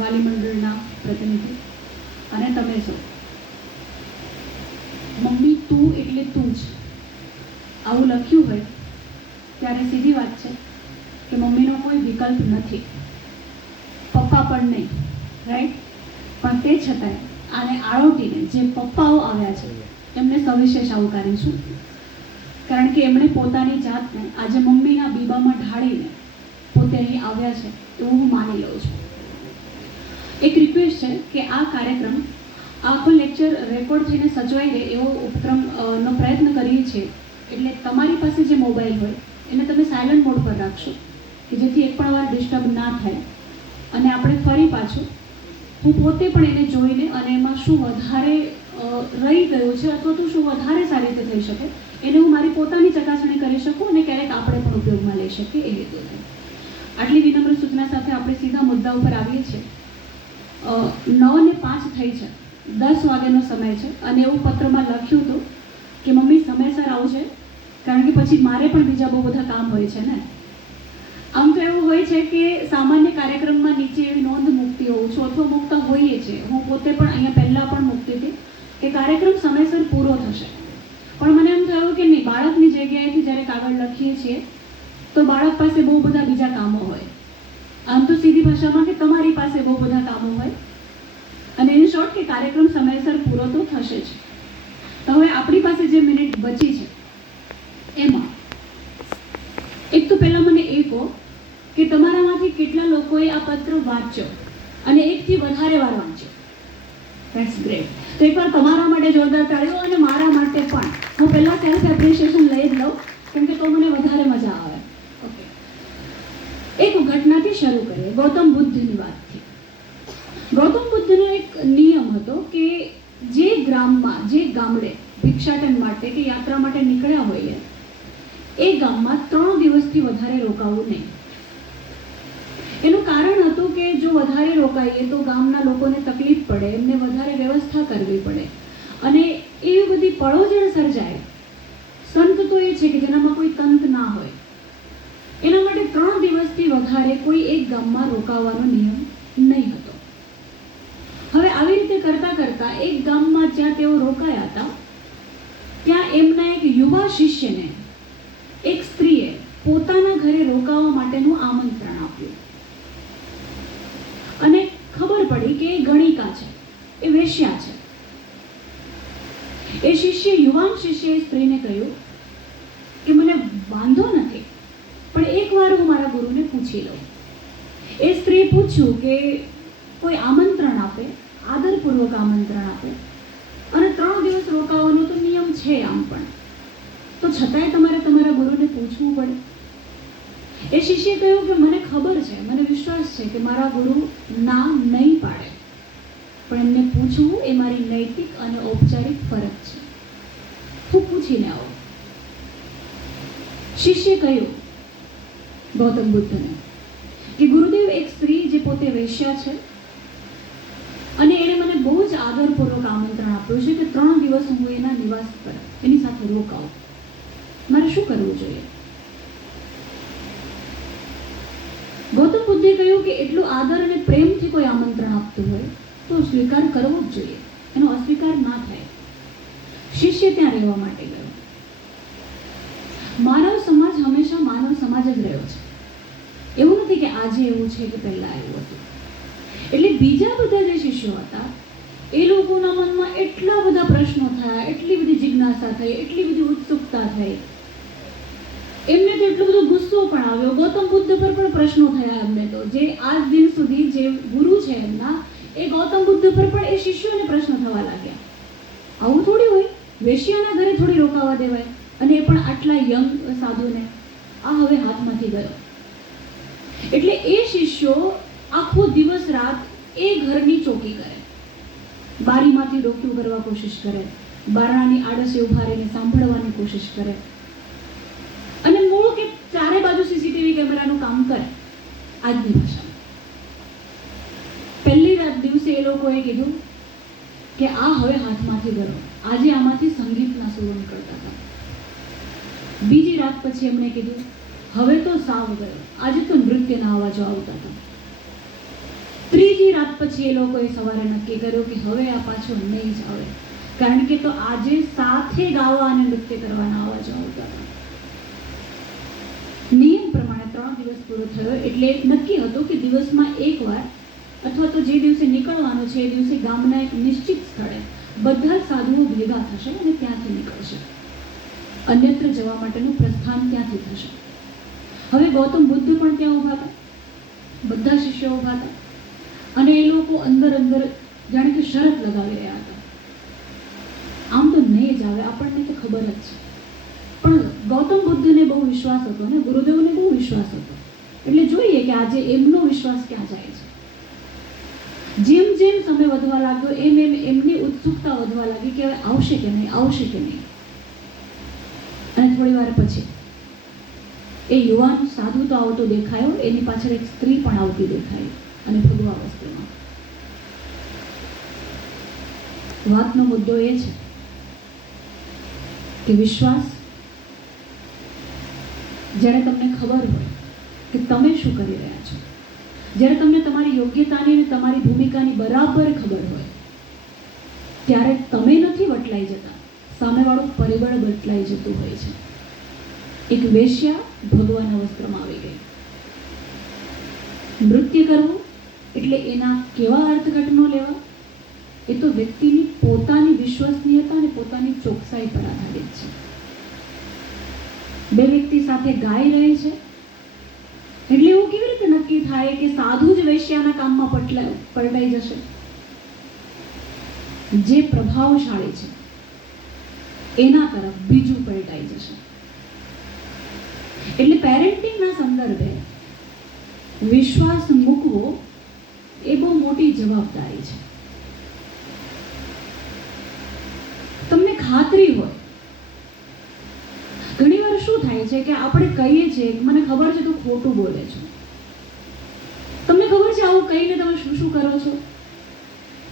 વાલી મંડળના પ્રતિનિધિ અને તમે છો. મમ્મી તું એટલે તું જ આવું લખ્યું હોય ત્યારે સીધી વાત છે કે મમ્મીનો કોઈ વિકલ્પ નથી, પપ્પા પણ નહીં, રાઈટ? પણ તે છતાંય આને આળોટીને જે પપ્પાઓ આવ્યા છે એમને સવિશેષ આવકારીશું, કારણ કે એમણે પોતાની જાતને આજે મમ્મીના બીબામાં ઢાળીને પોતે અહીં આવ્યા છે એવું હું માની લઉં છું. એક રિક્વેસ્ટ છે કે આ કાર્યક્રમ આખો લેક્ચર રેકોર્ડ થઈને સચવાઈ રહે એવો ઉપક્રમનો પ્રયત્ન કરીએ છીએ. એટલે તમારી પાસે જે મોબાઈલ હોય એને તમે સાયલન્ટ મોડ પર રાખશો કે જેથી એક પણ વાર ડિસ્ટર્બ ના થાય. અને આપણે ફરી પાછું હું પોતે પણ એને જોઈને અને એમાં શું વધારે રહી ગયું છે અથવા તો શું વધારે સારી રીતે થઈ શકે એને હું મારી પોતાની ચકાસણી કરી શકું અને ક્યારેક આપણે પણ ઉપયોગમાં લઈ શકીએ એ હેતુથી. આટલી વિનમ્ર સૂચના સાથે આપણે સીધા મુદ્દા ઉપર આવીએ છીએ. 9:05 થઈ છે, 10 વાગ્યાનો સમય છે અને એવું પત્રમાં લખ્યું હતું કે મમ્મી સમયસર આવશે, કારણ કે પછી મારે પણ બીજા બહુ બધા કામ હોય છે ને. આમ તો એવું હોય છે કે સામાન્ય કાર્યક્રમમાં નીચે એવી નોંધ મૂકતી હોઉં છું અથવા મૂકતા હોઈએ છીએ. હું પોતે પણ અહીંયા પહેલાં પણ મૂકતી હતી કે કાર્યક્રમ સમયસર પૂરો થશે. પણ મને એમ થયું કે નહીં, બાળકની જગ્યાએથી જ્યારે કાગળ લખીએ છીએ તો બાળક પાસે બહુ બધા બીજા કામો હોય. આમ તો સીધી ભાષામાં કે તમારી પાસે બહુ બધા કામો હોય અને ઇન શોર્ટ કે કાર્યક્રમ સમયસર પૂરો તો થશે જ. તો હવે આપણી પાસે જે મિનિટ બચી છે એમાં એક તો પહેલાં મને એ કહો કે તમારામાંથી કેટલા લોકોએ આ પત્ર વાંચ્યો અને એકથી વધારે વાર વાંચ્યો? That's great. તો એકવાર તમારા માટે જોરદાર તાળીઓ અને મારા માટે પણ. હું પહેલાં સેલ્ફ એપ્રિશિએશન લઈ જ લઉં કેમ કે તો મને વધારે મજા આવે. ઓકે, એક ઘટનાથી શરૂ કરીએ, ગૌતમ બુદ્ધની વાતથી. ગૌતમ બુદ્ધનો એક નિયમ હતો કે જે ગ્રામમાં, જે ગામડે ભિક્ષાટન માટે કે યાત્રા માટે નીકળ્યા હોઈએ એ ગામમાં 3 દિવસથી વધારે રોકાવું નહીં. એનું કારણ હતું કે જો વધારે રોકાઈએ તો ગામના લોકોને તકલીફ પડે, એમને વધારે વ્યવસ્થા કરવી પડે અને એવી બધી પળોજણ સર્જાય. સંત તો એ છે કે જેનામાં કોઈ તંત ના હોય, એના માટે 3 દિવસથી વધારે કોઈ એક ગામમાં રોકાવાનો નિયમ નહીં હતો. હવે આવી રીતે કરતા કરતા એક ગામમાં જ્યાં તેઓ રોકાયા હતા ત્યાં એમના એક યુવા શિષ્યને એક સ્ત્રીએ પોતાના ઘરે રોકાવા માટેનું આમંત્રણ આપ્યું અને ખબર પડી કે એ ગણિકા છે, એ વેશ્યા છે. એ યુવાન શિષ્યએ સ્ત્રીને કહ્યું કે મને વાંધો નથી, પણ એકવાર હું મારા ગુરુને પૂછી લઉં. એ સ્ત્રીએ પૂછ્યું કે કોઈ આમંત્રણ આપે, આદરપૂર્વક આમંત્રણ આપે અને 3 દિવસ રોકાવાનો તો નિયમ છે આમ પણ, તો છતાંય તમારે તમારા ગુરુને પૂછવું પડે. એ શિષ્યએ કહ્યું કે મને ખબર છે, મને વિશ્વાસ છે કે મારા ગુરુ ના નહીં પાડે, પણ એમને પૂછવું એ મારી નૈતિક અને ઔપચારિક ફરજ છે. હું પૂછીને આવું. શિષ્યએ કહ્યું ગૌતમ બુદ્ધને કે ગુરુદેવ, એક સ્ત્રી જે પોતે વેશ્યા છે અને એણે મને બહુ જ આદરપૂર્વક આમંત્રણ આપ્યું છે કે 3 દિવસ હું એના નિવાસ પર એની સાથે રોકાઉં, મારે શું કરવું જોઈએ? ગૌતમ બુદ્ધે કહ્યું કે એટલું આદર અને પ્રેમથી કોઈ આમંત્રણ આપતું હોય તો સ્વીકાર કરવો જ જોઈએ, એનો અસ્વીકાર ના થાય. શિષ્ય ત્યાં રહેવા માટે ગયો. માનવ સમાજ હંમેશા માનવ સમાજ જ રહ્યો છે, એવું નથી કે આજે એવું છે કે પહેલા એવું હતું. એટલે બીજા બધા જે શિષ્યો હતા એ લોકોના મનમાં એટલા બધા પ્રશ્નો થયા, એટલી બધી જિજ્ઞાસા થઈ, એટલી બધી ઉત્સુકતા થઈ, એમને તો એટલો બધો ગુસ્સો પણ આવ્યો. ગૌતમ બુદ્ધ પર પણ પ્રશ્નો થયા એમને તો, જે આજ દિન સુધી જે ગુરુ છે એમના, એ ગૌતમ બુદ્ધ પર પણ એ શિષ્યોને પ્રશ્ન થવા લાગ્યા. આવું થોડી હોય, વેશ્યાના ઘરે થોડી રોકાવા દેવાય, અને એ પણ આટલા યંગ સાધુને. આ હવે હાથમાંથી ગયો. એટલે એ શિષ્યો આખો દિવસ રાત એ ઘરની ચોકી કરે, બારીમાંથી ડોક્યું કરવા કોશિશ કરે, બારણાની આડસે ઉભા રહીને સાંભળવાની કોશિશ કરે અને મૂળ કે ચારે બાજુ સીસીટીવી કેમેરાનું કામ કરે. આજની ભાષામાં પહેલી રાત દિવસે એ લોકોએ કીધું કે આ હવે હાથમાંથી ગયો, આજે આમાંથી સંગીતના સુરો નીકળતા હતા. બીજી રાત પછી એમણે કીધું હવે તો સાવ ગયો, આજે તો નૃત્યના અવાજો આવતા હતા. ત્રીજી રાત પછી એ લોકોએ સવારે નક્કી કર્યું કે હવે આ પાછો નહીં જ આવે, કારણ કે તો આજે સાથે ગાવા અને નૃત્ય કરવાના અવાજો આવતા હતા. નિયમ પ્રમાણે 3 દિવસ પૂરો થયો એટલે નક્કી હતું કે દિવસમાં એકવાર અથવા તો જે દિવસે નીકળવાનું છે એ દિવસે ગામના એક નિશ્ચિત સ્થળે બધા સાધુઓ ભેગા થશે અને ત્યાંથી નીકળશે. અન્યત્ર જવા માટેનું પ્રસ્થાન ત્યાંથી થશે. હવે ગૌતમ બુદ્ધ પણ ત્યાં ઊભા હતા, બધા શિષ્યો ઊભા હતા અને એ લોકો અંદર અંદર જાણે કે શરત લગાવી રહ્યા હતા. આમ તો નહીં જ આવે, આપણને તો ખબર જ છે, પણ ગૌતમ બુદ્ધને બહુ વિશ્વાસ હતો ને ગુરુદેવને બહુ વિશ્વાસ હતો, એટલે જોઈએ કે આજે એમનો વિશ્વાસ ક્યાં જાય છે. જેમ જેમ સમય વધવા લાગ્યો એમ એમ એમની ઉત્સુકતા વધવા લાગી કે હવે આવશે કે નહીં, આવશે કે નહીં. અને થોડી વાર પછી એ યુવાન સાધુ તો આવતો દેખાયો, એની પાછળ એક સ્ત્રી પણ આવતી દેખાઈ અને ભગવા વસ્ત્રમાં. વાતનો મુદ્દો એ છે કે વિશ્વાસ, જ્યારે તમને ખબર હોય કે તમે શું કરી રહ્યા છો, જ્યારે તમને તમારી યોગ્યતાની અને તમારી ભૂમિકાની બરાબર ખબર હોય, ત્યારે તમે નથી વટલાઈ જતા, સામેવાળું પરિબળ બદલાઈ જતું હોય છે. એક વેશ્યા ભગવાનના વસ્ત્રમાં આવી ગઈ. નૃત્ય કરવું એટલે એના કેવા અર્થઘટનો લેવા, એ તો વ્યક્તિની પોતાની વિશ્વસનીયતા અને પોતાની ચોકસાઈ પર આધારિત છે. બે વ્યક્તિ સાથે ગાઈ રહી છે એટલે એવું કેવી રીતે નક્કી થાય કે સાધુ જ વૈશ્યાના કામમાં પલટાઈ જશે? જે પ્રભાવશાળી છે એના તરફ બીજું પલટાઈ જશે. એટલે પેરેન્ટિંગના સંદર્ભે વિશ્વાસ મૂકવો એ બહુ મોટી જવાબદારી છે. તમને ખાતરી હોય, ઘણીવાર શું થાય છે કે આપણે કહીએ છીએ મને ખબર છે તું ખોટું બોલે છો, તમને ખબર છે આવું કહીને તમે શું શું કરો છો,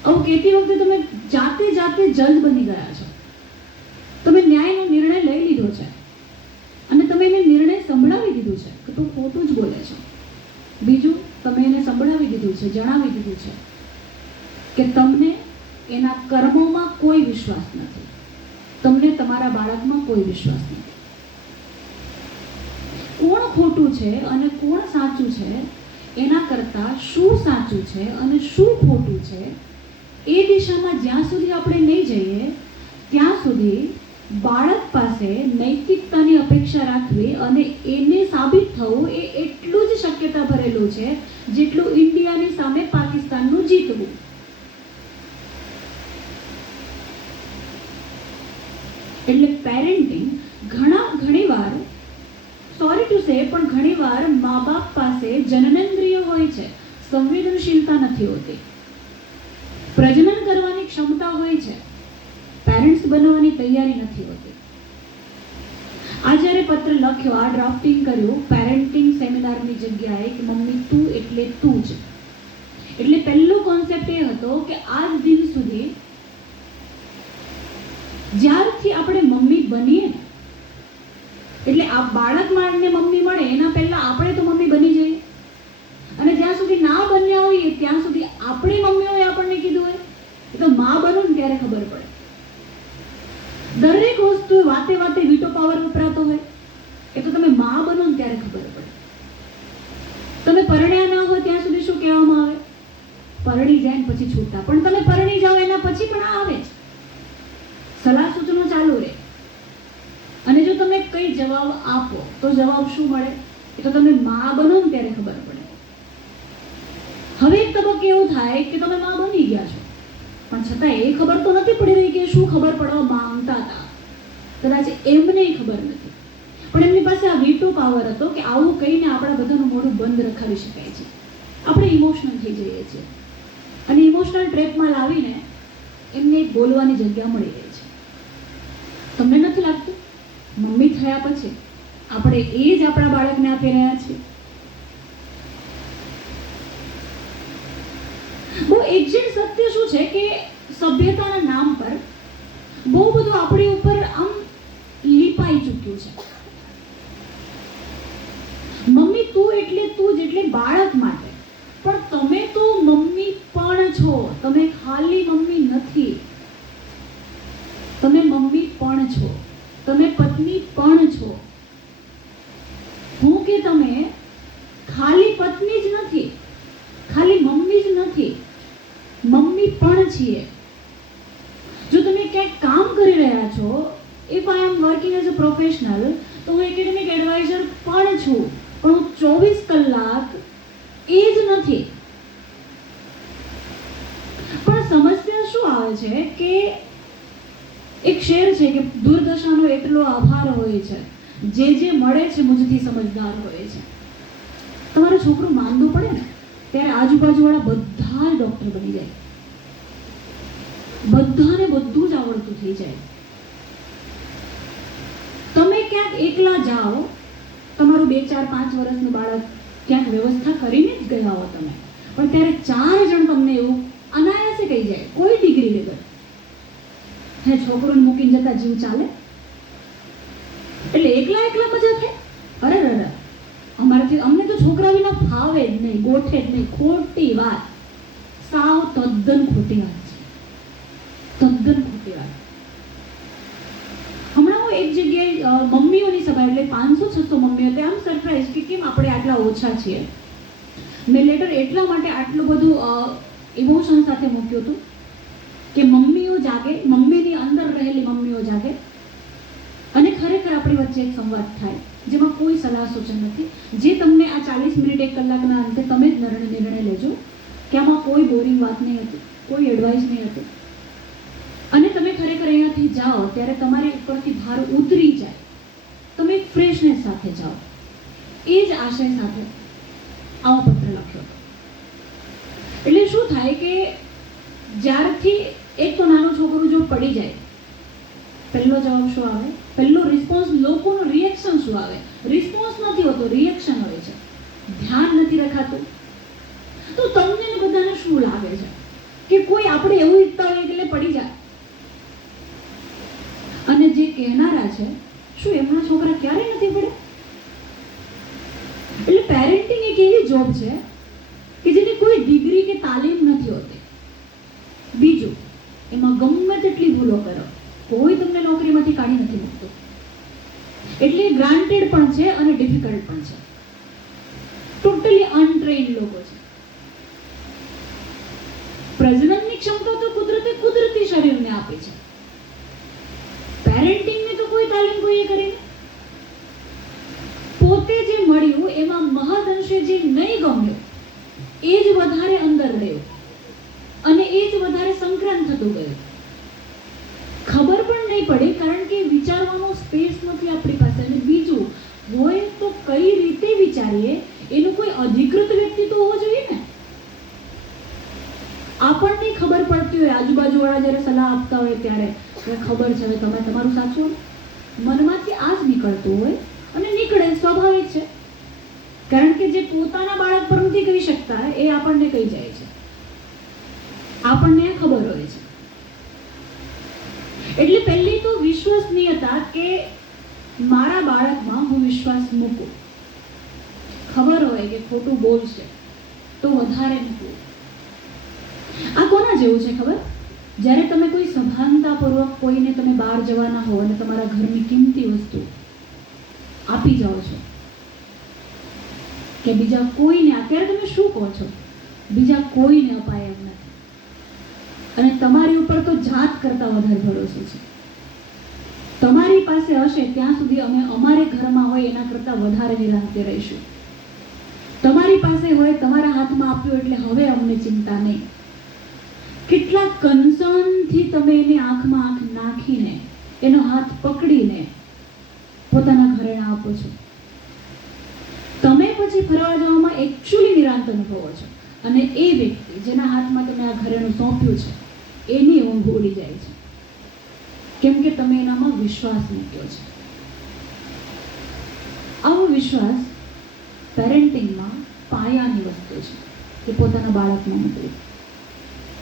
આવું કહેતી વખતે તમે જાતે જજ બની ગયા છો, તમે ન્યાયનો નિર્ણય લઈ લીધો છે અને તમે એને નિર્ણય સંભળાવી દીધું છે કે તું ખોટું જ બોલે છો. બીજું, તમે એને સંભળાવી દીધું છે, જણાવી દીધું છે કે તમને એના કર્મોમાં કોઈ વિશ્વાસ નથી, તમને તમારા બાળકમાં કોઈ વિશ્વાસ નથી. કોણ ખોટું છે અને કોણ સાચું છે એના કરતાં શું સાચું છે અને શું ખોટું છે એ દિશામાં જ્યાં સુધી આપણે નહીં જઈએ ત્યાં સુધી બાળક પાસે નૈતિકતાની અપેક્ષા રાખવી અને એને સાબિત થવું એ એટલું જ શક્યતા ભરેલું છે જેટલું ઇન્ડિયાની સામે પાકિસ્તાનનું જીતવું. એટલે પેરેન્ટિંગ ઘણીવાર સોરી ટુ સે પણ ઘણીવાર મા બાપ પાસે જનનેન્દ્રિય હોય છે, સંવેદનશીલતા નથી હોતી, પ્રજનન કરવાની ક્ષમતા હોય છે, પેરેન્ટ્સ બનવાની તૈયારી નથી હોતી. આ જ્યારે પત્ર લખ્યો, આ ડ્રાફ્ટિંગ કર્યું પેરેન્ટિંગ સેમિનારની જગ્યાએ કે મમ્મી તું એટલે તું જ, એટલે પહેલો કોન્સેપ્ટ એ હતો કે આજ દિન સુધી જ્યારથી આપણે મમ્મી બનીએ ને એટલે આ બાળક માને મમ્મી મળે એના પહેલા આપણે તો મમ્મી બની જઈએ, અને જ્યાં સુધી ના બન્યા હોઈએ ત્યાં સુધી આપણી મમ્મીઓએ આપણને કીધું હોય એ તો માં બનો ને ત્યારે ખબર પડે. દરેક વસ્તુ વાતે વાતે વીટો પાવર વપરાતો હોય એ તો તમે માં બનો ને ત્યારે ખબર પડે. તમે પરણ્યા ના હોય ત્યાં સુધી શું કહેવામાં આવે? પરણી જાય ને પછી છૂટા, પણ તમે પરણી જાઓ એના પછી પણ આ આવે જ, સલાહ સૂચનો ચાલુ રહે. અને જો તમે કઈ જવાબ આપો તો જવાબ શું મળે એ તો તમે માં બનો ને ત્યારે ખબર પડે. હવે એક તબક્કે એવું થાય કે તમે માં બની ગયા છો પણ છતાં એ ખબર તો નથી પડી રહી કે શું ખબર પડવા માંગતા હતા, કદાચ એમને ખબર નથી, પણ એમની પાસે આ વીટો પાવર હતો કે આવું કહીને આપણા બધાનું મોઢું બંધ રખાવી શકાય છે. આપણે ઇમોશનલ થઈ જઈએ છીએ અને ઇમોશનલ ટ્રેપમાં લાવીને એમને બોલવાની જગ્યા મળી રહી છે. તમને નથી લાગતું મમ્મી થયા પછી આપણે એ જ આપણા બાળકને આપી રહ્યા છીએ? બહુ એક્ઝેક્ટ સત્ય શું છે કે સભ્યતાના નામ પર બહુ બધું આપણી ઉપર આમ લીપાઈ ચૂક્યું છે. મમ્મી તું એટલે તું જ, એટલે બાળક માટે, પણ તમે તો મમ્મી છો, તમે ખાલી મમ્મી નથી, તમે મમ્મી પણ છો, તમે પત્ની પણ છો. હું કે તમે ખાલી પત્ની જ નથી, ખાલી મમ્મી જ નથી, મમ્મી પણ છીએ. જો તમે ક્યાંક કામ કરી રહ્યા છો, if I M working as a professional, તો હું એકેડેમિક એડવાઇઝર પણ છું, પણ હું 24 કલાક એ જ નથી. પણ સમસ્યા શું આવે છે કે એક શેર છે કે દુર્દશાનો એટલો આભાર હોય છે, જે મળે છે મુજથી સમજદાર હોય છે. તમારો છોકરો માંદો પડે ને ત્યારે આજુબાજુવાળા બધા ડોક્ટર બની જાય, બધાને બધું જ આવડતું થઈ જાય. તમે ક્યાંક એકલા જાઓ, તમારું 2, 4, 5 વર્ષનું બાળક ક્યાંક વ્યવસ્થા કરીને જ ગયા હો તમે, પણ ત્યારે 4 જણ તમને એવું અનાયાસે કહી જાય, કોઈ ડિગ્રી વગર, હે છોકરોને મૂકીને જતા જીવ ચાલે? એટલે એકલા મજા થાય? અરે અરે, અમને તો છોકરા વિના ફાવે જ નહીં, ગોઠે જ નહીં. ખોટી વાત, સાવ તદ્દન ખોટી વાત છે, તદ્દન ખોટી વાત. હમણાં હું એક જગ્યાએ મમ્મીઓની સભા, એટલે 500-600 મમ્મીઓ, તે આમ સરપ્રાઈઝ કે કેમ આપણે આટલા ઓછા છીએ. મેં લેટર એટલા માટે આટલું બધું ઇમોશન સાથે મૂક્યું હતું કે મમ્મીઓ જાગે, મમ્મીની અંદર રહેલી મમ્મીઓ જાગે, અને ખરેખર આપણી વચ્ચે એક સંવાદ થાય જેમાં કોઈ સલાહ સૂચન નથી, જે તમને આ 40 મિનિટ 1 કલાકના અંતે તમે જ નિર્ણય લેજો કે આમાં કોઈ બોરિંગ વાત નહીં હતી, કોઈ એડવાઇસ નહીં હતી. અને તમે ખરેખર અહીંયાથી જાઓ ત્યારે તમારી ઉપરથી ભાર ઉતરી જાય, તમે એક ફ્રેશનેસ સાથે જાઓ. એ જ આશય સાથે આવો પત્ર લખ્યો. એટલે શું થાય કે જ્યારથી એક તો નાનું છોકરું જો પડી જાય, પહેલો જવાબ શું આવે, પહેલો રિસ્પોન્સ, લોકોનું રિએક્શન શું આવે? રિસ્પોન્સ નથી હોતો, રિએક્શન હોય છે. ધ્યાન નથી રખાતું. તો તમને બધાને શું લાગે છે કે કોઈ આપણે એવું ઈચ્છતા હોય એટલે પડી જાય, અને જે કહેનારા છે શું એમના છોકરા ક્યારેય નથી પડે? એટલે પેરેન્ટિંગ એક એવી જોબ છે કે જેની કોઈ ડિગ્રી કે તાલીમ નથી હોતી. બીજું, એમાં ગમે તેટલી ભૂલો કરો, કોઈ તમને નોકરીમાંથી કાઢી નથી મૂકતું. એટલે ગ્રાન્ટેડ પણ છે અને ડિફિકલ્ટ પણ છે. ટોટલી અનટ્રેન્ડ લોકો છે. પ્રજનનની ક્ષમતા તો કુદરતી શરીરને આપી છે. પેરેન્ટિંગની તો કોઈ તાલીમ કોઈએ કરી નહીં. પોતે જે મળ્યું એમાં મહદઅંશે જે નહીં ગમ્યું એ જ વધારે અંદર રહ્યું અને એ જ વધારે સંક્રાંત થતું ગયું. ખબર પણ નહીં પડી, કારણ કે વિચારવાનો સ્પેસ નથી આપણી પાસે. અને બીજું હોય તો કઈ રીતે વિચારીએ એનું કોઈ અધિકૃત વ્યક્તિ તો હોવો જોઈએ ને. આપણને ખબર પડતી હોય, આજુબાજુવાળા જ્યારે સલાહ આપતા હોય ત્યારે ખબર છે હવે તમે તમારું સાચું, મનમાંથી આ જ નીકળતું હોય અને નીકળે, સ્વાભાવિક છે. કારણ કે જે પોતાના બાળક પર નથી કહી શકતા એ આપણને કહી જાય છે, આપણને ખબર હોય છે. એટલે પહેલી તો વિશ્વસનીયતા, કે મારા બાળકમાં હું વિશ્વાસ મૂકું. ખબર હોય કે ખોટું બોલશે તો વધારે મૂકવું. આ કોના જેવું છે ખબર? જ્યારે તમે કોઈ સભાનતાપૂર્વક કોઈને તમે બહાર જવાના હો અને તમારા ઘરની કિંમતી વસ્તુ આપી જાઓ છો કે બીજા કોઈને, અત્યારે તમે શું કહો છો, બીજા કોઈને અપાય એમ નથી, અને તમારી ઉપર તો જાત કરતા વધારે ભરોસો છે. તમારી પાસે હશે ત્યાં સુધી અમે અમારે ઘરમાં હોય એના કરતા વધારે નિરાંતે રહીશું. તમારી પાસે હોય, તમારા હાથમાં આપ્યું એટલે હવે અમને ચિંતા નહીં. કેટલા કન્સર્નથી તમે એને આંખમાં આંખ નાખીને, એનો હાથ પકડીને પોતાના ઘરેણા આપો છો. તમે પછી ફરવા જવામાં એકચ્યુઅલી નિરાંત અનુભવો છો, અને એ વ્યક્તિ જેના હાથમાં તમે આ ઘરેણું સોંપ્યું છે એની ઊંઘ ઉડી જાય છે, કેમ કે તમે એનામાં વિશ્વાસ મૂક્યો છે. આવો વિશ્વાસ પેરેન્ટિંગમાં પાયાની વસ્તુ છે કે પોતાના બાળકમાં મૂકવી.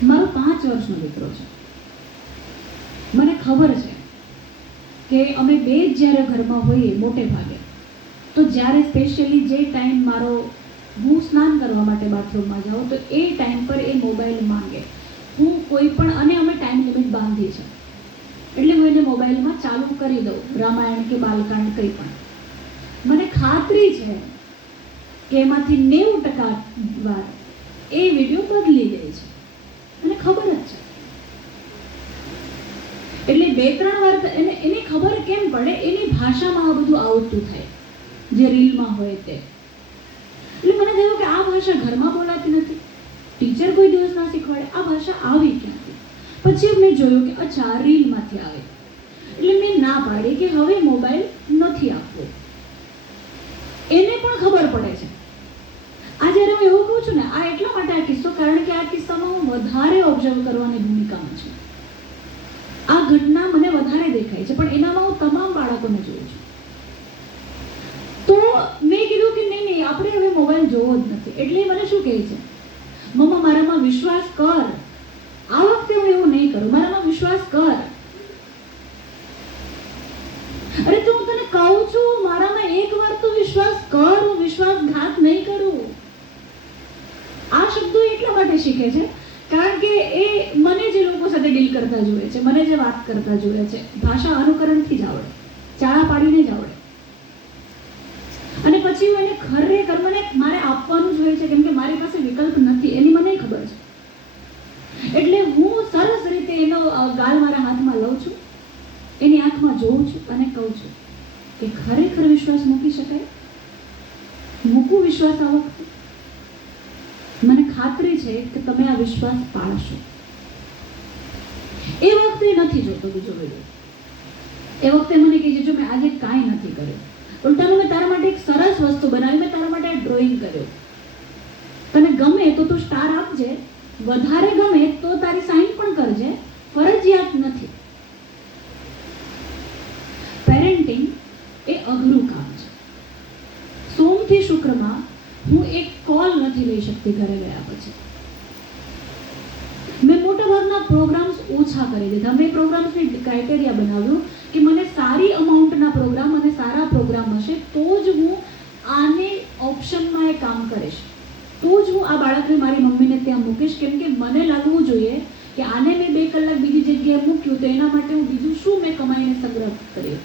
મારો 5 વર્ષનો દીકરો છે. મને ખબર છે કે અમે બે જ જ્યારે ઘરમાં હોઈએ મોટે ભાગે, તો જ્યારે સ્પેશિયલી જે ટાઈમ મારો, હું સ્નાન કરવા માટે બાથરૂમમાં જાઉં તો એ ટાઈમ પર એ મોબાઈલ માંગે. બાંધી છે, એટલે હું એને મોબાઈલમાં ચાલુ કરી દઉં, રામાયણ કે બાલકાંડ કંઈ પણ. મને ખાતરી છે કે એમાંથી 90% વાર એ વિડીયો બદલી દે છે, મને ખબર જ છે. એટલે 2-3 વાર એને ખબર કેમ પડે, એની ભાષામાં આ બધું આવતું થાય જે રીલમાં હોય તે. એટલે મને થયું કે આ ભાષા ઘરમાં બોલાતી નથી, ટીચર કોઈ દિવસ ના શીખવાડે, આ ભાષા આવી ક્યાંથી? પછી મેં જોયું કે અચ્છા આ રીલમાંથી આવે. એટલે મેં ના પાડી કે હવે મોબાઈલ નથી આપવો. એને પણ ખબર પડે છે. આ જ્યારે હું એવું કહું છું ને, આ એટલા માટે આ કિસ્સો, કારણ કે આ કિસ્સામાં હું વધારે ઓબ્ઝર્વ કરવાની ભૂમિકામાં છું. આ ઘટના મને વધારે દેખાય છે, પણ એનામાં હું તમામ બાળકોને જોઉં છું. તો મેં કીધું કે નહીં, આપણે હવે મોબાઈલ જોવો જ નથી. એટલે મને શું કહે છે, મમ્મા મારામાં વિશ્વાસ કર, આ વખતે હું એવું નહીં કરું, મારામાં વિશ્વાસ કર. અરે તો હું તને કહું છું, મારામાં એકવાર તો વિશ્વાસ કર, હું વિશ્વાસઘાત નહીં કરું. આ શબ્દો એટલા માટે શીખે છે કારણ કે એ મને જે લોકો સાથે ડીલ કરતા જોઈએ છે, મને જે વાત કરતા જોઈએ છે, ભાષા અનુકરણથી જ આવડે, ચાળા પાડીને જ આવડે. અને પછી હું એને ખરેખર મારે આપવાનું જ હોય છે, કેમ કે મારી પાસે વિકલ્પ નથી, એની મને ખબર છે. એટલે હું સરસ રીતે એનો ગાલ મારા હાથમાં લઉં છું, એની આંખમાં જોઉં છું અને કહું છું કે ખરેખર વિશ્વાસ મૂકી શકાય? મૂકું વિશ્વાસ આ વખતે? મને ખાતરી છે કે તમે આ વિશ્વાસ પાળશો. એ વખતે નથી જોતો બીજો વિડીયો. એ વખતે મને કહે છે જો મેં આજે કાંઈ નથી કર્યું, ઉલટાનું મેં તારા માટે એક સરસ વસ્તુ બનાવી, મેં તારા માટે ડ્રોઈંગ કર્યો, તને ગમે તો તું સ્ટાર આપજે, વધારે ગમે તો તારી સાઈન પણ કરજે, ફરજિયાત નથી. પેરેન્ટિંગ એ અઘરું કામ છે. સોમથી શુક્રમાં હું એક કોલ નથી લઈ શકતી ઘરે ગયા પછી. મેં મોટાભાગના પ્રોગ્રામ્સ ઓછા કરી દીધા. મેં પ્રોગ્રામ્સની ક્રાઇટેરિયા બનાવ્યું કે મને સારી અમાઉન્ટના પ્રોગ્રામ અને સારા પ્રોગ્રામ હશે તો જ હું આને ઓપ્શનમાં એ કામ કરીશ, તો જ હું આ બાળકને મારી મમ્મીને ત્યાં મૂકીશ. કેમ કે મને લાગવું જોઈએ કે આને મેં 2 કલાક બીજી જગ્યાએ મૂક્યું તો એના માટે હું બીજું શું મેં કમાઈને સંગ્રહ કર્યો.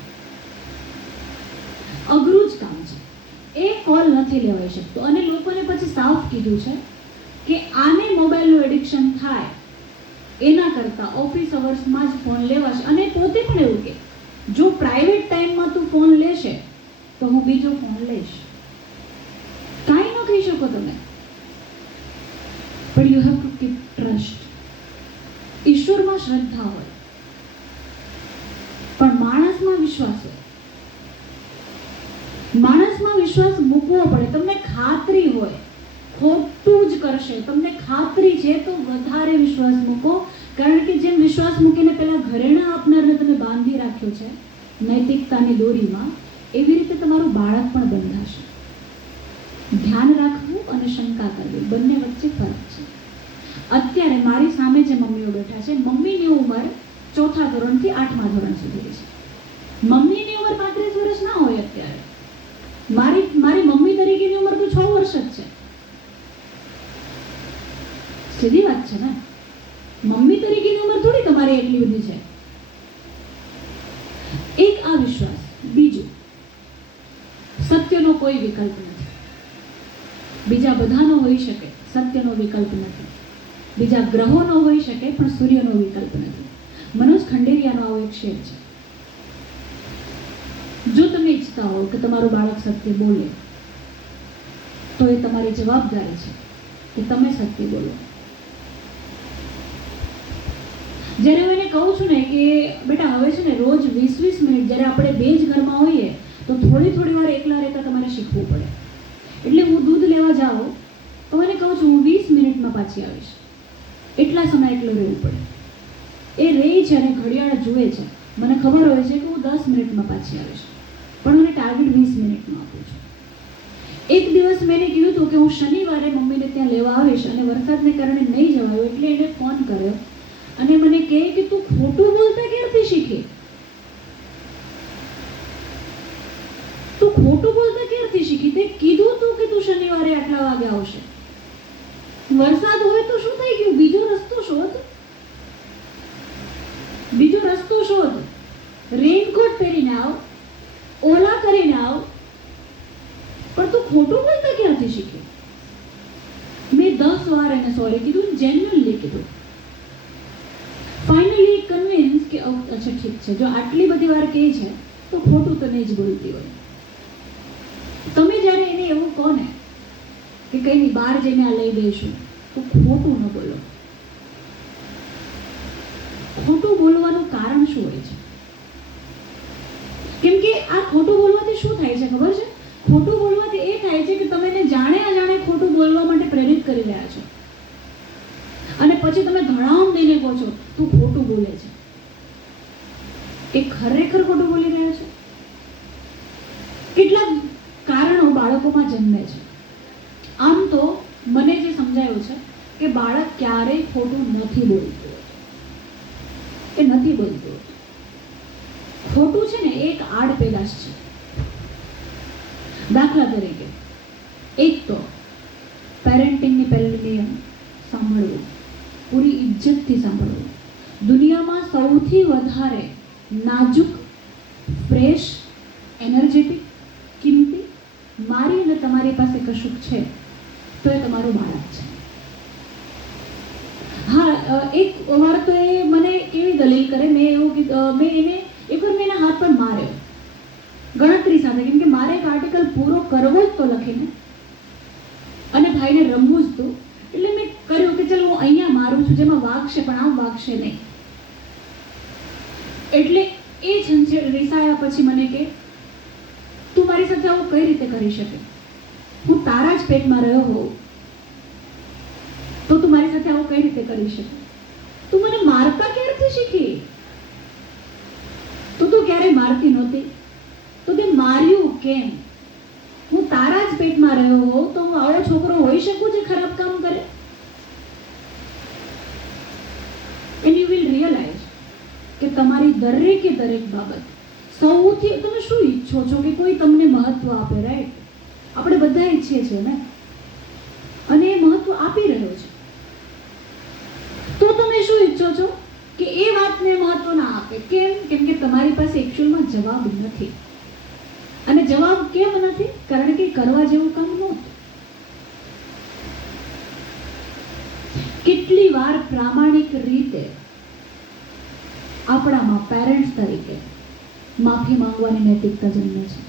અઘરું જ કામ છે, એ કોલ નથી લેવાઈ શકતો. અને લોકોને પછી સાફ કીધું છે કે આને મોબાઈલનું એડિક્શન થાય એના કરતાં ઓફિસ અવર્સમાં જ ફોન લેવાશે. અને પોતે પણ એવું કે જો પ્રાઇવેટ ટાઈમમાં તું ફોન લેશે તો હું બીજો ફોન લઈશ. કાંઈ ન કહી શકો તમે, પણ you have to keep trust. ઈશ્વરમાં શ્રદ્ધા હોય પણ માણસમાં વિશ્વાસ હોય. માણસમાં વિશ્વાસ મૂકવો પડે. તમને ખાતરી હોય ખોટું જ કરશે, તમને ખાતરી છે તો વધારે વિશ્વાસ મૂકો. કારણ કે જેમ વિશ્વાસ મૂકીને પેલા ઘરેણા આપનારને તમે બાંધી રાખ્યો છે નૈતિકતાની દોરીમાં, એવી રીતે તમારું બાળક પણ બંધાશે. ધ્યાન રાખવું અને શંકા કરવી બંને વચ્ચે ફરક છે. અત્યારે મારી સામે જે મમ્મીઓ બેઠા છે, મમ્મીની ઉંમર 4થા ધોરણથી 8મા ધોરણ સુધીની છે. મમ્મીની ઉંમર 35 વર્ષ ના હોય અત્યારે. મારી મમ્મી તરીકેની ઉંમર તો 6 વર્ષ જ છે. સીધી વાત છે ને, મમ્મી તરીકેની ઉંમર થોડી તમારી એટલી બધી છે. એક આ વિશ્વાસ. બીજું, સત્યનો કોઈ વિકલ્પ નથી. બીજા બધાનો હોઈ શકે, સત્યનો વિકલ્પ નથી. બીજા ગ્રહોનો હોઈ શકે પણ સૂર્યનો વિકલ્પ નથી. મનોજ ખંડેરિયાનો આવો એક શેર છે. જો તમે ઈચ્છતા હો કે તમારું બાળક સત્ય બોલે તો એ તમારી જવાબદારી છે કે તમે સત્ય બોલો. જ્યારે હું એને કહું છું ને કે બેટા હવે છે ને રોજ 20-20 મિનિટ, જ્યારે આપણે 2 જ ઘરમાં હોઈએ તો થોડી વાર એકલા રહેતા તમારે શીખવું પડે. એટલે હું દૂધ લેવા જાઉં તો એને કહું છું હું 20 મિનિટમાં પાછી આવીશ, એટલા સમય એકલો રહેવું પડે. એ રહી છે અને ઘડિયાળ જુએ છે, મને ખબર હોય છે કે હું 10 મિનિટમાં પાછી આવીશ, પણ મને ટાર્ગેટ 20 મિનિટમાં આપું છું. એક દિવસ મેં એને કીધું હતું કે હું શનિવારે મમ્મીને ત્યાં લેવા આવીશ અને વરસાદને કારણે નહીં જવાયો, એટલે એને ફોન કર્યો અને મને કહે કે તું ખોટું બોલતા ક્યારથી શીખી? તું ખોટું બોલતા ક્યારથી શીખી? તે કીધું તું કે તું શનિવારે આટલા વાગે આવશે. વરસાદ હોય તો શું થઈ ગયું, બીજો રસ્તો શોધ. જેન્યુઅનલી કીધું. ફાઇનલી કન્વિન્સ કે અચ્છા ઠીક છે, જો આટલી બધી વાર કહે છે તો ખોટું તો નહીં જ બોલતી હોય. તમે જ્યારે એને એવું કહો ને કે કંઈ નહીં બહાર જઈને આ લઈ દઈશું, તો ખોટું ન બોલો. ખોટું બોલવાનું કારણ શું હોય છે? કેમ કે આ ખોટું બોલવાથી શું થાય છે ખબર છે? ખોટું બોલવાથી એ થાય છે કે તમે એને જાણે અજાણે ખોટું બોલવા માટે પ્રેરિત કરી રહ્યા છો, અને પછી તમે ધડામ દઈને કહો છો તું ખોટું બોલે છે. એ ખરેખર ખોટું બોલી રહ્યા છે. કેટલાક કારણો બાળકોમાં જન્મે છે. આમ તો મને જે સમજાયું છે કે બાળક ક્યારેય ખોટું નથી બોલતું, એ નથી બોલતું. ખોટું છે ને એક આડ પેદાશ છે. દાખલા તરીકે, એક તો પેરેન્ટિંગની પહેલી નિયમ સાંભળવું, પૂરી ઇજ્જતથી સાંભળવું. દુનિયામાં સૌથી વધારે નાજુક, ફ્રેશ, એનર્જેટિક, કિંમતી મારી અને તમારી પાસે કશુંક છે તો એ તમારું બાળક છે. હા, એક વાર તો એ મને કેવી દલીલ કરે, મેં એવું મેં એને એકવાર મેં એના હાથ પર માર્યો ગણતરી સાથે, કેમ કે મારે એક આર્ટિકલ પૂરો કરવો જ તો લખીને, અને ભાઈને રમવું જ હતું. એટલે મેં કર્યું કે ચલો હું અહીંયા મારું છું જેમાં વાગશે, પણ આમ વાગશે નહીં. એટલે એ છંછેડ રીસાયા પછી મને કે તું મારી સાથે આવું કઈ રીતે કરી શકે? હું તારા જ પેટમાં રહ્યો હોઉં તો તું મારી સાથે આવું કઈ રીતે કરી શકે? તું મને મારતા ક્યારથી શીખી? તું ક્યારેય મારતી નહોતી, તો તે માર્યું કેમ? હું તારા જ પેટમાં રહ્યો હોઉં તો હું આવો છોકરો હોઈ શકું જે ખરાબ કામ કરે? એન્ડ યુ વિલ રિયલાઇઝ કે તમારી દરેકે દરેક બાબત સૌથી, તમે શું ઈચ્છો છો કે કોઈ તમને મહત્વ આપે? રાઈટ, આપણે બધા ઈચ્છીએ છીએ ને, અને એ મહત્વ આપી રહ્યો છે. તો તમે શું ઈચ્છો છો કે એ વાતને મહત્વ ના આપે? કેમ? કેમ કે તમારી પાસે એકચ્યુઅલમાં જવાબ નથી. અને જવાબ કેમ નથી? કારણ કે કરવા જેવું કામ નહોતું. કેટલી વાર પ્રામાણિક રીતે આપણામાં પેરેન્ટ્સ તરીકે માફી માંગવાની નૈતિકતા જન્મે છે.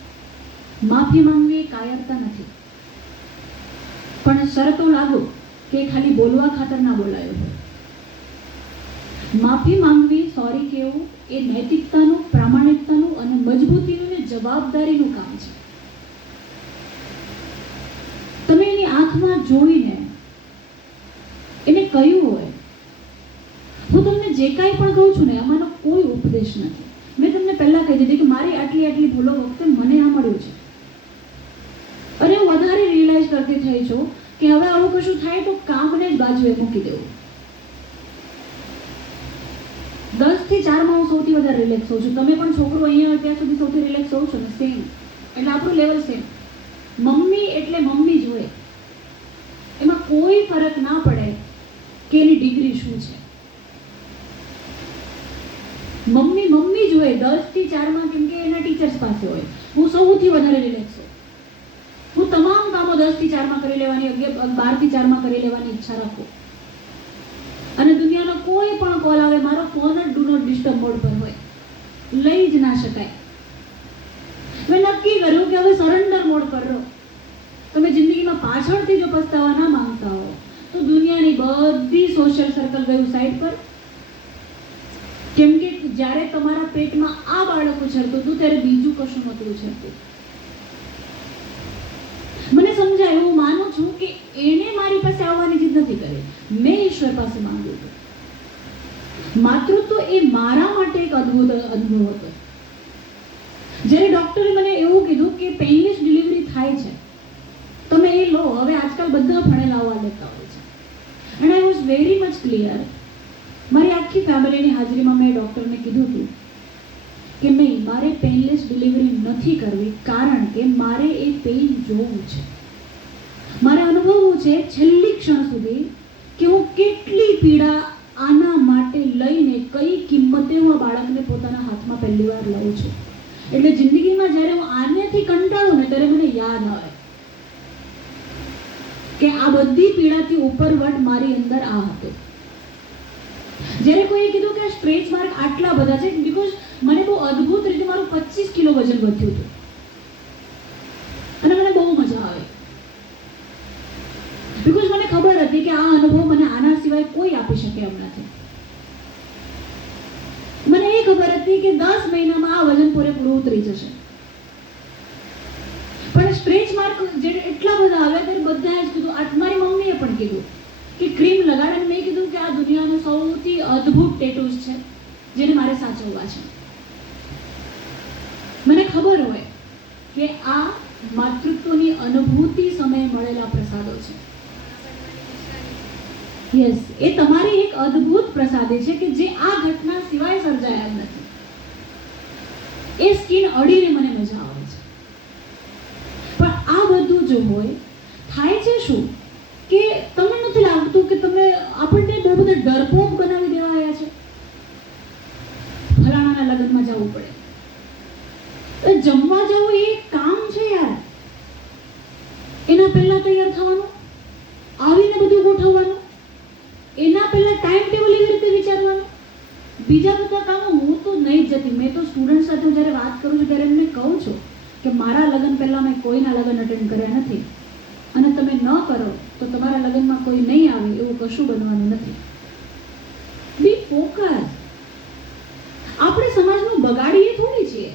માફી માંગવી એ કાયરતા નથી, પણ શરતો લાગુ કે ખાલી બોલવા ખાતર ના બોલાયો હોય. માફી માંગવી, સોરી કહેવું એ નૈતિકતાનું, પ્રામાણિકતાનું અને મજબૂતીનું ને જવાબદારીનું કામ છે. તમે એની આંખમાં જોઈને એને કહ્યું હોય, હું તમને જે કાંઈ પણ કહું છું ને આમાંનો કોઈ ઉપદેશ નથી. મેં તમને પહેલા કહી દીધી કે મારી આટલી આટલી ભૂલો વખતે મને આ મળ્યું છે, અને હું વધારે રિયલાઇઝ કરતી થઈ છું કે હવે આવું કશું થાય તો કામને જ બાજુએ મૂકી દેવું. 10 થી 4 માં હું સૌથી વધારે રિલેક્સ હોઉં છું. તમે પણ છોકરો અહીંયા હોય ત્યાં સુધી સૌથી રિલેક્સ હોવ છો ને? સેમ, એટલે આપણું લેવલ સેમ. મમ્મી એટલે મમ્મી જ હોય, એમાં કોઈ ફરક ના પડે કે એની ડિગ્રી શું છે. મમ્મી મમ્મી જ હોય 10 થી 4 માં, કેમ કે એના ટીચર્સ પાસે હોય. હું સૌથી વધારે રિલેક્સ હોઉં. હું તમામ કામો 10 થી 4 માં કરી લેવાની, 12 થી 4 માં કરી લેવાની ઈચ્છા રાખું. અને દુનિયાનો કોઈ પણ કોલ આવે, મારો ફોન જ ડુ નોટ ડિસ્ટર્બ મોડ પર હોય, લઈ જ ના શકાય. મેં નક્કી કર્યું કે હવે સરેન્ડર મોડ પર રહો. તમે જિંદગીમાં પાછળથી જો પસ્તાવા ના માંગતા હો તો દુનિયાની બધી સોશિયલ સર્કલ ગયું સાઈડ પર. કેમ કે જ્યારે તમારા પેટમાં આ બાળક ઉછળતું હતું ત્યારે બીજું કશું નહોતું ઉછળતું. મને સમજાય, હું માનું છું કે એણે મારી પાસે આવવાની જીદ નથી કરી, મેં ઈશ્વર પાસે માંગ્યું હતું. માતૃત્વ એ મારા માટે એક અદ્ભુત અનુભવ હતો. જ્યારે ડોક્ટરે મને એવું કીધું કે પેઇનલેસ ડિલિવરી થાય છે, તમે એ લો. હવે આજકાલ બધા ભણેલા આવવા લેતા હોય છે. And I was very much clear. મારી આખી ફેમિલીની હાજરીમાં મેં ડૉક્ટરને કીધું હતું કે નહીં, મારે પેઇનલેસ ડિલિવરી નથી કરવી, કારણ કે મારે એ પેઇન જોવું છે. મારે અનુભવવું છે છેલ્લી ક્ષણ સુધી કે હું કેટલી પીડા આના માટે લઈને કઈ કિંમતે હું આ બાળકને પોતાના હાથમાં પહેલી વાર લઉં છું. એટલે જિંદગીમાં જ્યારે હું આનેથી કંટાળું ને ત્યારે મને યાદ આવે કે આ બધી પીડાથી ઉપરવટ મારી અંદર આ હતો. જ્યારે કોઈએ કીધું કે સ્ટ્રેચ માર્ક આટલા બધા છે, બીકોઝ મને બહુ અદ્ભુત રીતે મારું 25 કિલો વજન વધ્યું હતું અને મને બહુ મજા આવે, બીકોઝ મને ખબર હતી કે આ અનુભવ મને આના સિવાય કોઈ આપી શકે એમ નથી. મને એ ખબર હતી કે 10 મહિનામાં આ વજન પૂરેપૂરું ઉતરી જશે. પણ સ્ટ્રેચ માર્ક જે એટલા બધા આવ્યા ત્યારે બધાએ જ કીધું, મારી મમ્મીએ પણ કીધું કે ક્રીમ લગાડીને મેં કીધું કે આ દુનિયાનો સૌથી અદ્ભુત ટેટૂઝ છે જેને મારે સાચવવા છે. મને ખબર હોય કે આ માતૃત્વની અનુભૂતિ સમયે મળેલા પ્રસાદો છે. યસ, એ તમારી એક અદ્ભુત પ્રસાદી છે કે જે આ ઘટના સિવાય સર્જાયા નથી. એ સ્કિન અડીને મને મજા આવે છે. પણ આ બધું જો હોય, થાય છે શું કે તમને નથી લાગતું કે તમે આપણને બહુ બધા ડરપોક બનાવી દેવા આવ્યા છે? ફલાણાના લગ્નમાં જવું પડે, જમવા જવું એ કામ છે યાર. એના પહેલા તૈયાર થવાનું, આવીને બધું ગોઠવવાનું, એના પહેલા ટાઈમ ટેબલ એવી રીતે વિચારવાનું, બીજા બધા કામો હું તો નહીં જ જતી. મેં તો સ્ટુડન્ટ સાથે જ્યારે વાત કરું છું ત્યારે એમને કહું છું કે મારા લગ્ન પહેલા મેં કોઈના લગ્ન અટેન્ડ કર્યા નથી અને તમે ન કરો તો તમારા લગ્નમાં કોઈ નહીં આવે એવું કશું બનવાનું નથી. બી ફોકસ. આપણે સમાજનું બગાડીએ થોડી છીએ.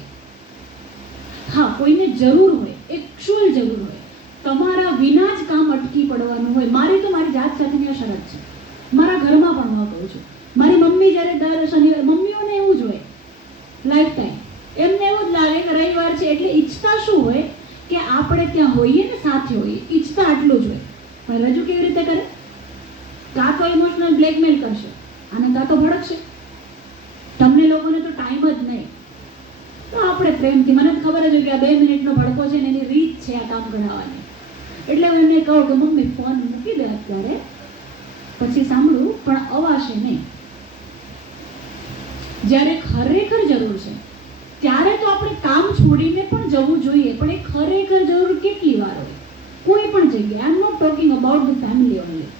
હા, કોઈને જરૂર હોય, એકચ્યુઅલ જરૂર હોય, તમારા વિના જ કામ અટકી પડવાનું હોય. મારી તો મારી જાત સાથેની આ શરત છે. મારા ઘરમાં પણ હું કહું છું. મારી મમ્મી જ્યારે દર શનિવારે, મમ્મીઓને એવું જ હોય લાઈફ ટાઈમ, એમને એવું જ લાગે કે રવિવાર છે એટલે ઈચ્છતા શું હોય કે આપણે ત્યાં હોઈએ ને સાથે હોઈએ, ઈચ્છતા આટલું જ હોય. પણ રજૂ કેવી રીતે કરે? કાં તો ઇમોશનલ બ્લેકમેલ કરશે અને કાં તો ભડકશે. તમને લોકોને તો ટાઈમ જ નહીં. તો આપણે પ્રેમથી, મને ખબર જ હોય કે આ 2 મિનિટનો ભડકો છે ને એની રીત છે આ કામ કરાવવાની. એટલે હું એમને કહું કે મમ્મી ફોન મૂકી દે અત્યારે, પછી સાંભળું પણ અવાશે નહીં. જ્યારે ખરેખર જરૂર છે ત્યારે તો આપણે કામ છોડીને પણ જવું જોઈએ. પણ એ ખરેખર જરૂર કેટલી વાર હોય? કોઈ પણ જગ્યાએ. I am not talking about the family only,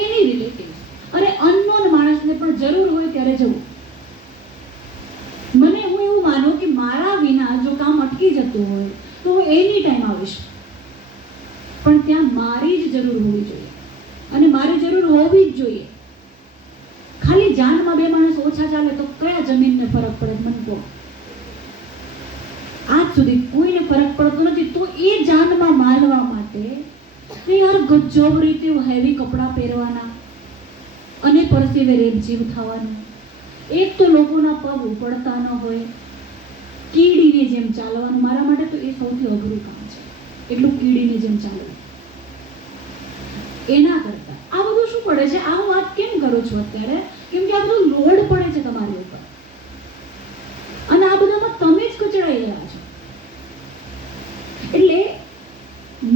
any relatives. અરે અનનોન માણસને પણ જરૂર હોય ત્યારે જવું. હું એવું માનું કે મારા વિના જો કામ અટકી જતું હોય તો હું એની ટાઈમ આવીશ, પણ ત્યાં મારી જ જરૂર હોવી જોઈએ અને મારી જરૂર હોવી જ જોઈએ. ખાલી જાનમાં 2 માણસ ઓછા ચાલે તો કયા જમીનને ફરક પડે? મને કહો. આજ સુધી કોઈને ફરક પડતો નથી. તો એ જાનમાં મારવા માટે યાર ગજબ રીતે હેવી કપડાં પહેરવાના અને પરસેવે રેબજીવ થવાનું. એક તો લોકોના પગ ઉપડતા ન હોય, કીડીની જેમ ચાલવાનું. મારા માટે તો એ સૌથી અઘરું કામ છે, એટલું કીડીની જેમ ચાલવું. એના કરતા આ બધું શું પડે છે? આ હું વાત કેમ કરું છું અત્યારે? કેમ કે આ બધું લોડ પડે છે તમારી ઉપર અને આ બધામાં તમે જ કચડાઈ રહ્યા છો. એટલે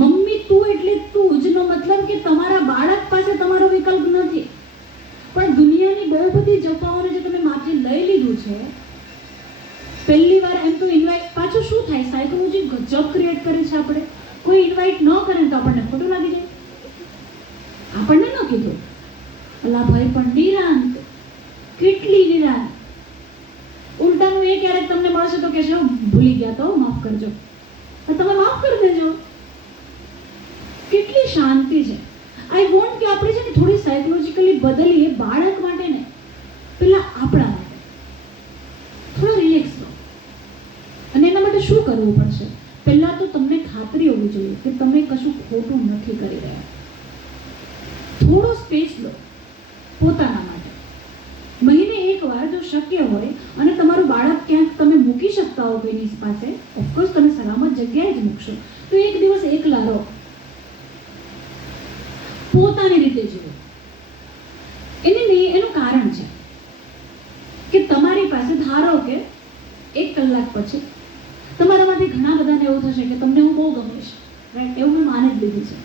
મમ્મી તું એટલે તું જનો મતલબ કે તમારા બાળક પાસે તમારો વિકલ્પ નથી. પણ દુનિયાની બહુ બધી જફાઓને જે તમે માથે લઈ લીધું છે, પહેલી વાર એમ તો ઇન્વાઇટ, પાછું શું થાય? સાયકોલોજી ગજબ ક્રિએટ કરે છે. આપણે કોઈ ઇન્વાઇટ ન કરે તો આપણને ખોટું લાગી જાય. આપણને ન કીધું, અલા ભાઈ પણ નિરાંત, કેટલી નિરાંત. ઉલટાનું એ ક્યારેક તમને મળશે તો કહેશો ભૂલી ગયા તો માફ કરજો, તમે માફ કરી દેજો. કેટલી શાંતિ છે. આઈ વોન્ટ કે આપણે છે ને થોડી સાયકોલોજીકલી બદલીએ, બાળક માટે ને પેલા આપણા માટે થોડા રિલેક્સ રહો. અને એના માટે શું કરવું પડશે? પહેલા તો તમને ખાતરી હોવી જોઈએ કે તમે કશું ખોટું નથી કરી રહ્યા. થોડો સ્પેસ લો પોતાના માટે. મહિને 1 વાર જો શક્ય હોય અને તમારું બાળક ક્યાંક તમે મૂકી શકતા હો કોઈની પાસે, ઓફકોર્સ તમે સલામત જગ્યાએ જ મૂકશો, તો 1 દિવસ એકલા રહો, પોતાની રીતે જુઓ. એનું કારણ છે કે તમારી પાસે, ધારો કે 1 કલાક પછી તમારામાંથી ઘણા બધાને એવું થશે કે તમને હું બહુ ગમીશ, રાઈટ? એવું મેં માની જ લીધું છે.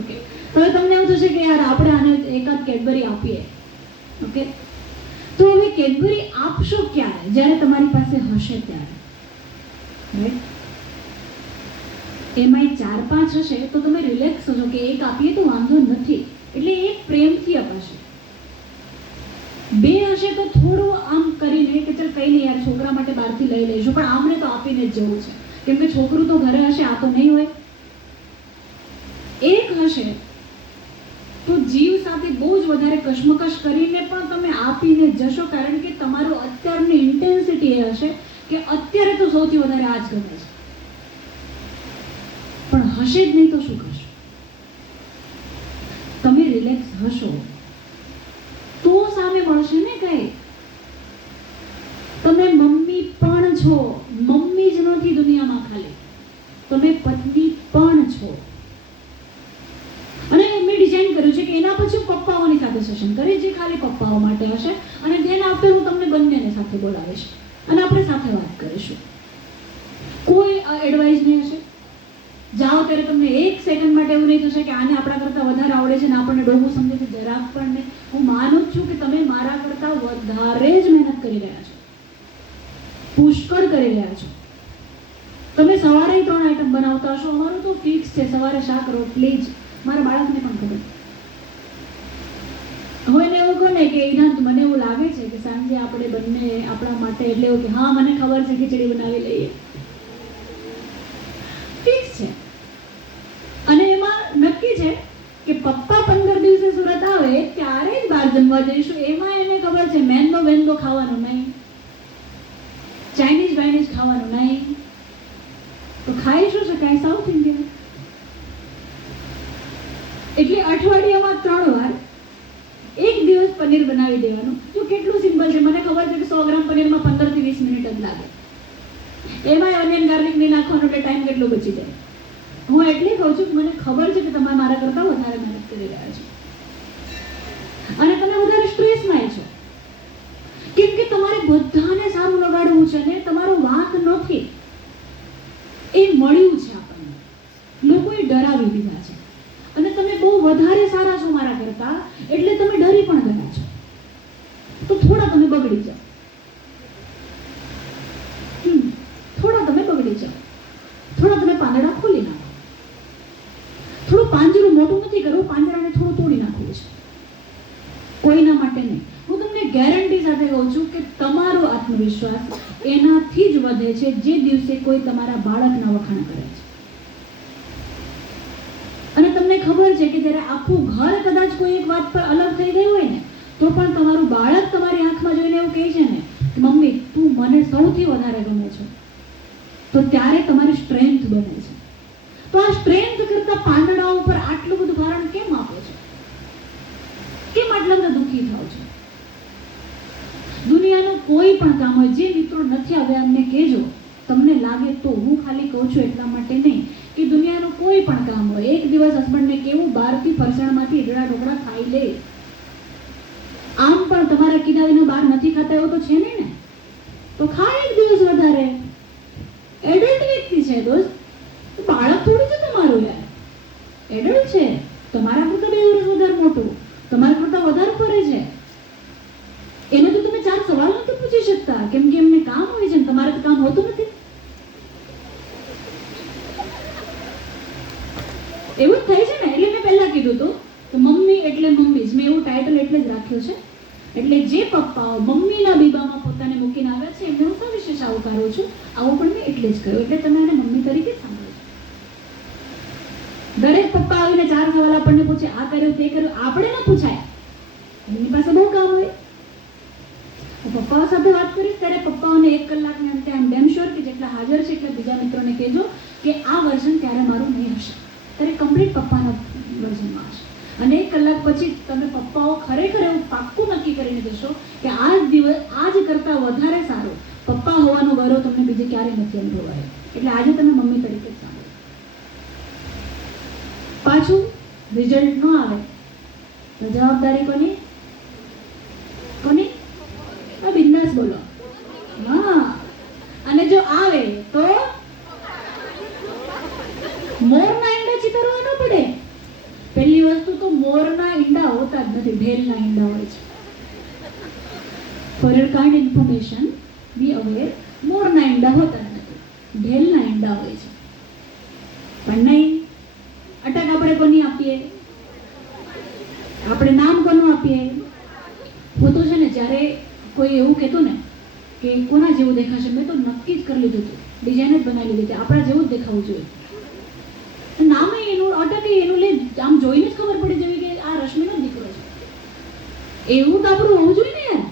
ઓકે, હવે તમને એવું થશે કે યાર આપણે આને એકાદ કેડબરી આપીએ. ઓકે, તો હવે કેડબરી આપશો ક્યારે? જ્યારે તમારી પાસે હશે ત્યારે, રાઈટ? એમાંય 4-5 હશે તો તમે રિલેક્સ થશો કે એક આપીએ તો વાંધો નથી, એટલે એક પ્રેમથી અપાશે. 2 હશે તો થોડું આમ કરીને કે ચાલ કંઈ નહીં યાર છોકરા માટે બહારથી લઈ લઈશું, પણ આમને તો આપીને જ જવું છે કેમ કે છોકરું તો ઘરે હશે, આ તો નહીં હોય. 1 હશે તો જીવ સાથે બહુ જ વધારે કશમકશ કરીને પણ તમે આપીને જશો, કારણ કે તમારું અત્યારની ઇન્ટેન્સિટી એ હશે કે અત્યારે તો સૌથી વધારે આ જ ગમે છે, પણ હશે જ નહીં તો શું કરશો? તમે રિલેક્સ હશો તો સામે મળશે ને કઈ. તમે મમ્મી પણ છો, મમ્મી જ નથી દુનિયામાં, ખાલી તમે પત્ની પણ છો. અને મેં ડિઝાઇન કર્યું છે કે એના પછી પપ્પાઓની સાથે સેશન કરીશ જે ખાલી પપ્પાઓ માટે હશે, અને દેન આફ્ટર હું તમને બંનેને સાથે બોલાવીશ અને આપણે સાથે વાત કરીશું. કોઈ એડવાઇસ નહીં હશે. જાઓ ત્યારે તમને 1 સેકન્ડ માટે એવું નહીં થશે કે આને આપણા કરતાં વધારે આવડે છે ને આપણને ડોબું સમજે છે, જરાક પણ નહીં. હું માનું જ છું કે તમે મારા કરતાં વધારે જ મહેનત કરી રહ્યા છો, પુષ્કળ કરી રહ્યા છો. તમે સવારે 3 આઈટમ બનાવતા હશો, અમારું તો ફિક્સ છે સવારે શાક રોટલી જ. મારા બાળકને પણ ખબર. હું એને એવું કહું ને કે ઇનાંત મને એવું લાગે છે કે સાંજે આપણે બંને આપણા માટે, એટલે એવું કે હા મને ખબર છે ખીચડી બનાવી લઈએ, ફિક્સ છે. અને એમાં નક્કી છે કે પપ્પા 15 દિવસે સુરત આવે ત્યારે જ બહાર જમવા જઈશું. એમાં એને ખબર છે મેંદો વેંદો ખાવાનું નહીં, ચાઇનીઝ વાઇનીઝ ખાવાનું નહીં, તો ખાઈ શું શકાય? South Indian. એટલે અઠવાડિયામાં 3 વાર 1 દિવસ પનીર બનાવી દેવાનું. જો કેટલું સિમ્પલ છે, મને ખબર છે કે 100 ગ્રામ પનીરમાં 15 થી 20 મિનિટ જ લાગે, એમાં ઓનિયન ગાર્લિક નહીં નાખવાનો એટલે ટાઈમ કેટલો બચી જાય. હું એટલે કહું છું કે મને ખબર છે કે તમે મારા કરતાં વધારે મહેનત કરી રહ્યા છો અને તમે વધારે સ્ટ્રેસમાં છો, કેમ કે તમારે બધાને સારું લગાડવું છે ને તમારો વાંક નથી. એ મળ્યું છે આપણને, લોકોએ ડરાવી દીધા છે અને તમે બહુ વધારે સારા છો મારા કરતાં, એટલે તમે ડરી પણ ગયા છો. તો થોડા તમે બગડી જાઓ, થોડા તમે બગડી જાઓ, થોડા તમે પાંદડા ખોલી નાખો. થોડું પાંજરું મોટું નથી કરવું, પાંજરાને થોડું તોડી નાખવું છે, કોઈના માટે નહીં. હું તમને ગેરંટી સાથે કહું છું કે તમારો આત્મવિશ્વાસ એનાથી જ વધે છે જે દિવસે કોઈ તમારા બાળકના વખાણ કરે છે. અને તમને ખબર છે કે જ્યારે આખું ઘર કદાચ કોઈ એક વાત પર અલગ થઈ ગયું હોય ને તો પણ તમારું બાળક તમારી આંખમાં જોઈને એવું કહે છે ને કે મમ્મી તું મને સૌથી વધારે ગમે છે, તો ત્યારે તમારી સ્ટ્રેન્થ બને છે. તો આ સ્ટ્રેન્થ કરતા પાંદડાઓ પર આટલું બધું ભારણ કેમ આપો છો? કેમ આટલા બધા દુઃખી થાવ છો? દુનિયાનું કોઈ પણ કામ હોય, જે મિત્રો નથી આવ્યા અમને કહેજો, તમને લાગે તો. હું ખાલી કહું છું એટલા માટે નહીં કે દુનિયાનું કોઈ પણ કામ હોય, એક દિવસ હસબન્ડને કેવું બહારથી ફરસાણમાંથી ઈડડા ઢોકળા ખાઈ લે, આમ પણ તમારા કીધા વિના બહાર નથી ખાતા એવું તો છે નહીં ને, તો ખાય એક દિવસ વધારે. એડલ્ટ વ્યક્તિ છે દોસ્ત, બાળક થોડું છે તમારું યાર, એડલ્ટ છે, તમારા કરતાં 2 વર્ષ વધારે મોટું, તમારા કરતાં વધારે ફરે છે. એને તો તમે 4 સવાલ નથી પૂછી શકતા કેમ કે એમને કામ હોય છે, તમારે તો કામ હોતું નથી. એવું જ થાય છે ને. એટલે મેં પહેલા કીધું હતું કે મમ્મી એટલે મમ્મી જ, મેં એવું ટાઇટલ એટલે જ રાખ્યું છે. એટલે જે પપ્પાઓ મમ્મીના બીબામાં પોતાને મૂકીને આવ્યા છે એમને હું સવિશેષ આવકારું છું. આવું પણ મેં એટલે જ કહ્યું, એટલે તમે એને મમ્મી તરીકે સાંભળો. દરેક પપ્પા આવીને 4 સવાલ આપણને પૂછે, આ કર્યું તે કર્યું, આપણે ન પૂછાય, એમની પાસે બહુ કામ હોય. પપ્પાઓ સાથે વાત કરીશ ત્યારે પપ્પાઓને 1 કલાકને અંતે આમ ડેમ શ્યોર કે જેટલા હાજર છે એટલા બીજા મિત્રોને કહેજો કે આ વર્ઝન ત્યારે મારું નહીં હશે, ત્યારે કમ્પ્લીટ પપ્પાના વર્ઝનમાં હશે. અને 1 કલાક પછી તમે પપ્પાઓ ખરેખર એવું પાક્કું નક્કી કરીને જશો કે આજ કરતાં વધારે સારું પપ્પા હોવાનો ગૌરવ તમને બીજે ક્યારેય નથી અનુભવાયો. એટલે આજે તમે મમ્મી તરીકે જ સાંભળો. પાછું રિઝલ્ટ ન આવે તો જવાબદારી કોની? કોની? બિંદાસ બોલો. હા. અને જો આવે તો મોરના ઈંડા ચિતરવા ન પડે. પહેલી વસ્તુ તો મોરના ઈંડા હોતા જ નથી, ઢેલના ઈંડા હોય છે. For your kind information B aware, મોરના ઈંડા હોતા જ નથી, ઢેલના ઈંડા હોય છે. પણ નહીં, અટક આપણે કોની આપીએ? આપણે નામ કોનું આપીએ? હું તો છે ને જ્યારે કોઈ એવું કહેતું ને કે કોના જેવું દેખાશે, મેં તો નક્કી જ કરી લીધું હતું, ડિઝાઇન જ બનાવી લીધી હતી, આપણા જેવું જ દેખાવું જોઈએ. નામે એનું, અટકે એનું લે, આમ જોઈને જ ખબર પડી જવી કે આ રશ્મિનો દીકરો છે. એવું તો આપણું હોવું જોઈએ ને યાર.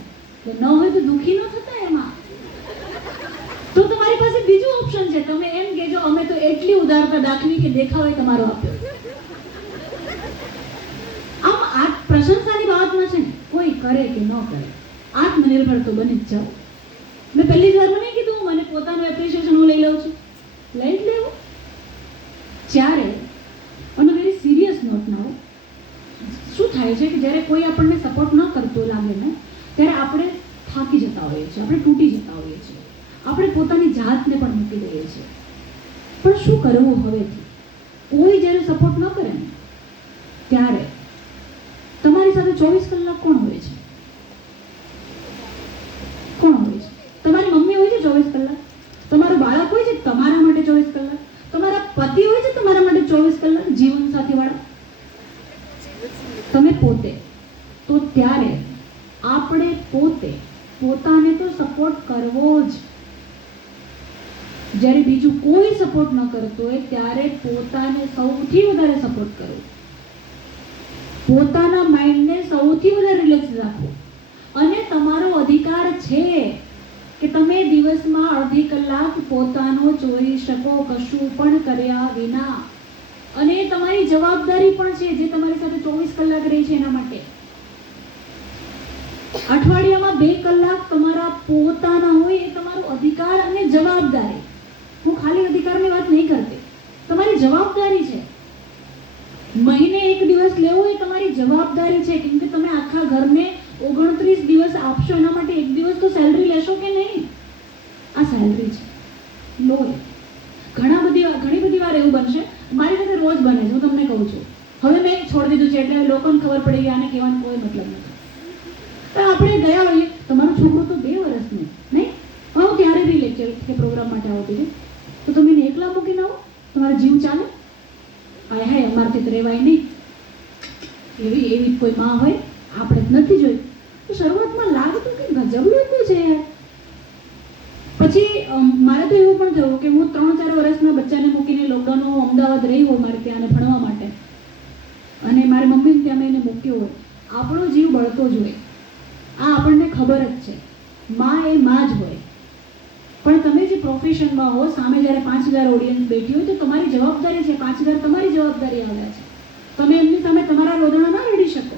ન હોય તો દુઃખી ન થતા એમાં. તો તમારી પાસે બીજું ઓપ્શન છે, તમે એમ કહેજો અમે તો એટલી ઉદારતા દાખવી કે દેખાવે તમારો આપ્યો. આમ આ પ્રશંસાની બાબતમાં છે ને કોઈ કરે કે ન કરે, આત્મનિર્ભર તો બની જ જાઓ. મેં પહેલી જ વાર મને કીધું મને પોતાનું એપ્રિસિએશન હું લઈ લઉં છું, લઈ જ લેવું. જ્યારે on a very serious note now, શું થાય છે કે જ્યારે કોઈ આપણને સપોર્ટ ન કરતો લાગે ને ત્યારે આપણે થાકી જતા હોઈએ છીએ, આપણે તૂટી જતા હોઈએ છીએ, આપણે પોતાની જાતને પણ મૂકી દઈએ છીએ. પણ શું કરવું હવેથી? કોઈ જ્યારે સપોર્ટ ન કરે ને ત્યારે તમારી સાથે 24 કલાક કોણ હોય છે? કોણ હોય છે? તમારી મમ્મી હોય છે 24 કલાક, તમારું બાળક હોય છે તમારા માટે 24 કલાક, તમારા પતિ હોય છે તમારા માટે 24 કલાક, જીવન સાથી વાળા તમે પોતે. તો ત્યારે આપણે પોતે પોતાને તો સપોર્ટ કરવો જ. જ્યારે બીજું કોઈ સપોર્ટ ન કરતો હોય ત્યારે પોતાને સૌથી વધારે સપોર્ટ કરવો, પોતાના માઇન્ડને સૌથી વધારે રિલેક્સ રાખો. અને તમારો અધિકાર છે કે તમે દિવસમાં અડધી કલાક પોતાનો ચોરી શકો, કશું પણ કર્યા વિના. અને તમારી જવાબદારી પણ છે જે તમારી સાથે 24 કલાક રહી છે એના માટે. અઠવાડિયામાં 2 કલાક તમારા પોતાના હોય એ તમારો અધિકાર અને જવાબદારી. હું ખાલી અધિકારની વાત નહીં કરતી, તમારી જવાબદારી છે. મહિને 1 દિવસ લેવો એ તમારી જવાબદારી છે, કેમ કે તમે આખા ઘરને 29 દિવસ આપશો, એના માટે 1 દિવસ તો સેલરી લેશો કે નહીં? આ સેલરી છે, લો. ઘણી બધી વાર એવું બનશે, મારી સાથે રોજ બને છે, હું તમને કહું છું. હવે મેં છોડી દીધું છે એટલે લોકોને ખબર પડી ગઈ આને કહેવાનો કોઈ મતલબ નથી. પણ આપણે ગયા હોઈએ, તમારું છોકરું તો 2 વર્ષનું નહીં, હું ત્યારે બી લેક્ચર કે પ્રોગ્રામ માટે આવતી હતી, તો તમે એને એકલા મૂકીને આવો, તમારો જીવ ચાલે? હાય હાય અમારથી તો રહેવાય નહીં, એવી કોઈ માં હોય આપણે જ નથી જોઈ. તો શરૂઆતમાં લાગતું કે ગજબ લોકો છે યાર. પછી મારે તો એવું પણ થયું કે હું 3-4 વર્ષના બચ્ચાને મૂકીને લોકડાઉનમાં અમદાવાદ રહી હોય મારે ત્યાં ભણવા માટે, અને મારી મમ્મી ત્યાં મેં એને મૂક્યો હોય. આપણો જીવ બળતો જ હોય, આ આપણને ખબર જ છે. માં એ માં જ હોય. પણ તમે જે પ્રોફેશનમાં હો, સામે જ્યારે 5000 ઓડિયન્સ બેઠી હોય તો તમારી જવાબદારી છે, 5000 તમારી જવાબદારી આવ્યા છે. તમે એમની સામે તમારા રોદણા ના રડી શકો.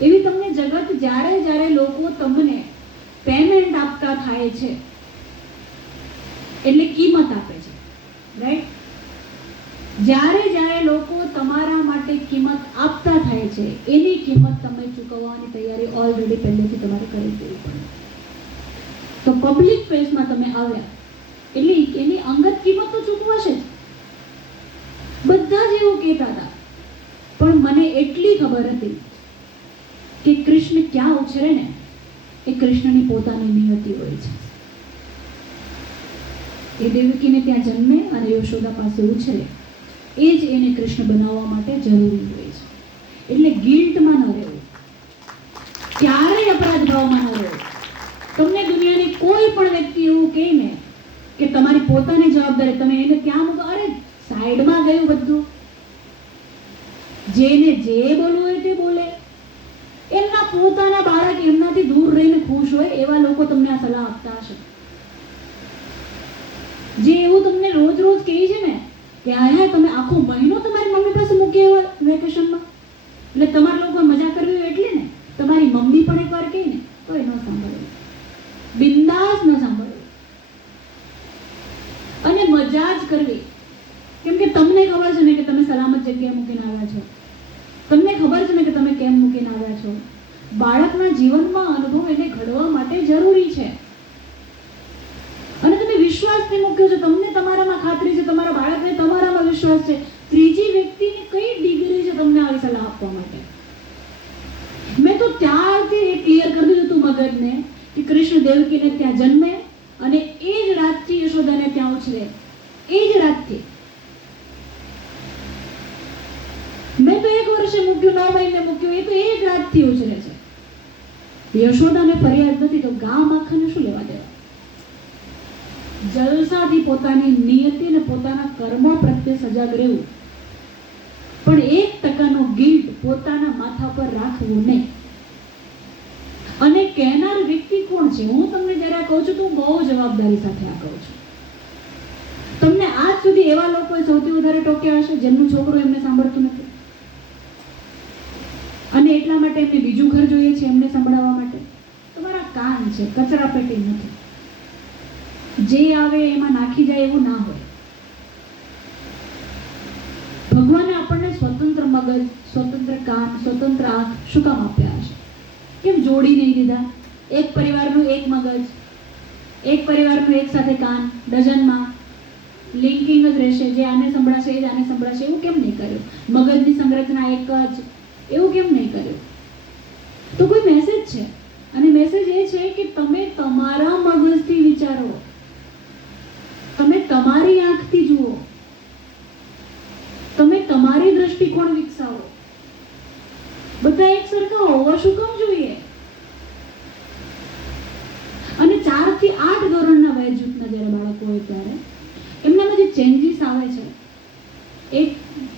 એવી તમને જગત જ્યારે લોકો તમને પેમેન્ટ આપતા થાય છે એટલે કિંમત આપે છે, રાઈટ? જ્યારે લોકો તમારા માટે કિંમત આપતા થાય છે એની કિંમત તમે ચૂકવવાની તૈયારી ઓલરેડી પહેલેથી તમારે કરી દેવી પડે. તો પબ્લિક પ્લેસમાં તમે આવ્યા એટલે એની અંગત કિંમત તો ચૂકવાશે જ. બધા જ એવું કહેતા હતા, પણ મને એટલી ખબર હતી કે કૃષ્ણ ક્યાં ઉછરે ને એ કૃષ્ણની પોતાની નિયતિ હોય છે. એ દેવકીને ત્યાં જન્મે અને યશોદા પાસે ઉછરે, એ જ એને કૃષ્ણ બનાવવા માટે જરૂરી હોય છે. એટલે ગિલ્ટમાં ન રહેવું, ક્યારેય અપરાધ ભાવમાં ન રહેવું. તમને દુનિયાની કોઈ પણ વ્યક્તિ એવું કહે ને કે તમારી પોતાની જવાબદારી, તમે એને ક્યાં મૂકો, અરે સાઈડમાં ગયું બધું, જેને જે બોલવું હોય તે બોલે. એમના પોતાના બાળક એમનાથી દૂર રહીને ખુશ હોય એવા લોકો તમને આ સલાહ આપતા હશે. જે એવું તમને રોજ કહે છે ને કે આયા તમે આખો મહિનો તમારી મમ્મી પાસે મૂકી આવ્યા વેકેશનમાં, એટલે તમારે લોકો મજા કરવી હોય એટલે ને તમારી મમ્મી પણ એકવાર કહે ને તો એ ન સાંભળવું, બિંદાસ ન સાંભળવું અને મજા જ કરવી. કેમ કે તમને ખબર છે ને કે તમે સલામત જગ્યાએ મૂકીને આવ્યા છો, તમને ખબર છે ને કે તમે કેમ મૂકીને આવ્યા છો. બાળકના જીવનમાં અનુભવ એને ઘડવા માટે જરૂરી છે. અને તમે વિશ્વાસને મૂક્યો છે, તમને તમારામાં ખાતરી છે, તમારા બાળકને તમારામાં વિશ્વાસ છે. ત્રીજી વ્યક્તિની કઈ ડિગ્રી છે તમને આવી સલાહ આપવા માટે? મેં તો ત્યારથી એ ક્લિયર કરી દીધું હતું મગજને કે કૃષ્ણ દેવકીને ત્યાં જન્મે અને એ જ રાતથી યશોદાને ત્યાં ઉછરે, એ જ રાતથી. ફરિયાદથી ઉછરે છે. યશોદાને ફરિયાદ નથી તો ગામ આખાને શું લેવા દેવા? જલસાથી પોતાની નિયતિ અને પોતાના કર્મો પ્રત્યે સજાગ રહેવું, પણ 1% ગિલ્ટ પોતાના માથા પર રાખવું નહીં. અને કહેનાર વ્યક્તિ કોણ છે? હું તમને જ્યારે કહું છું તો બહુ જવાબદારી સાથે આ કહું છું. તમને આજ સુધી એવા લોકોએ સૌથી વધારે ટોક્યા હશે જેમનું છોકરું એમને સાંભળતું નથી, અને એટલા માટે એમને બીજું ઘર જોઈએ છે એમને સંભળાવવા માટે. તમારા કાન છે, કચરા પેટી નથી. જે આવે એમાં નાખી જાય એવું ના હોય. ભગવાને આપણને સ્વતંત્ર મગજ, સ્વતંત્ર કાન, સ્વતંત્ર આંખ શું કામ આપ્યા હશે? કેમ જોડી નહીં દીધા? એક પરિવારનું એક મગજ, એક પરિવારનું એક સાથે કાન, ડઝનમાં લિંકિંગ જ રહેશે. જે આને સંભળાશે એ જ આને સંભળાશે. એવું કેમ નહીં કર્યું? મગજની સંરચના એક જ, એવું કેમ નહીં કર્યું? તો કોઈ મેસેજ છે, અને મેસેજ એ છે કે તમે તમારા મગજથી વિચારો, તમે તમારી આંખથી જુઓ, તમે તમારી દ્રષ્ટિકોણ વિકસાવો. બધા એક સરખા હોવા શું કામ જોઈએ? અને 4 થી 8 ધોરણના વય જૂથના જ્યારે બાળકો હોય ત્યારે એમનામાં જે ચેન્જીસ આવે છે એ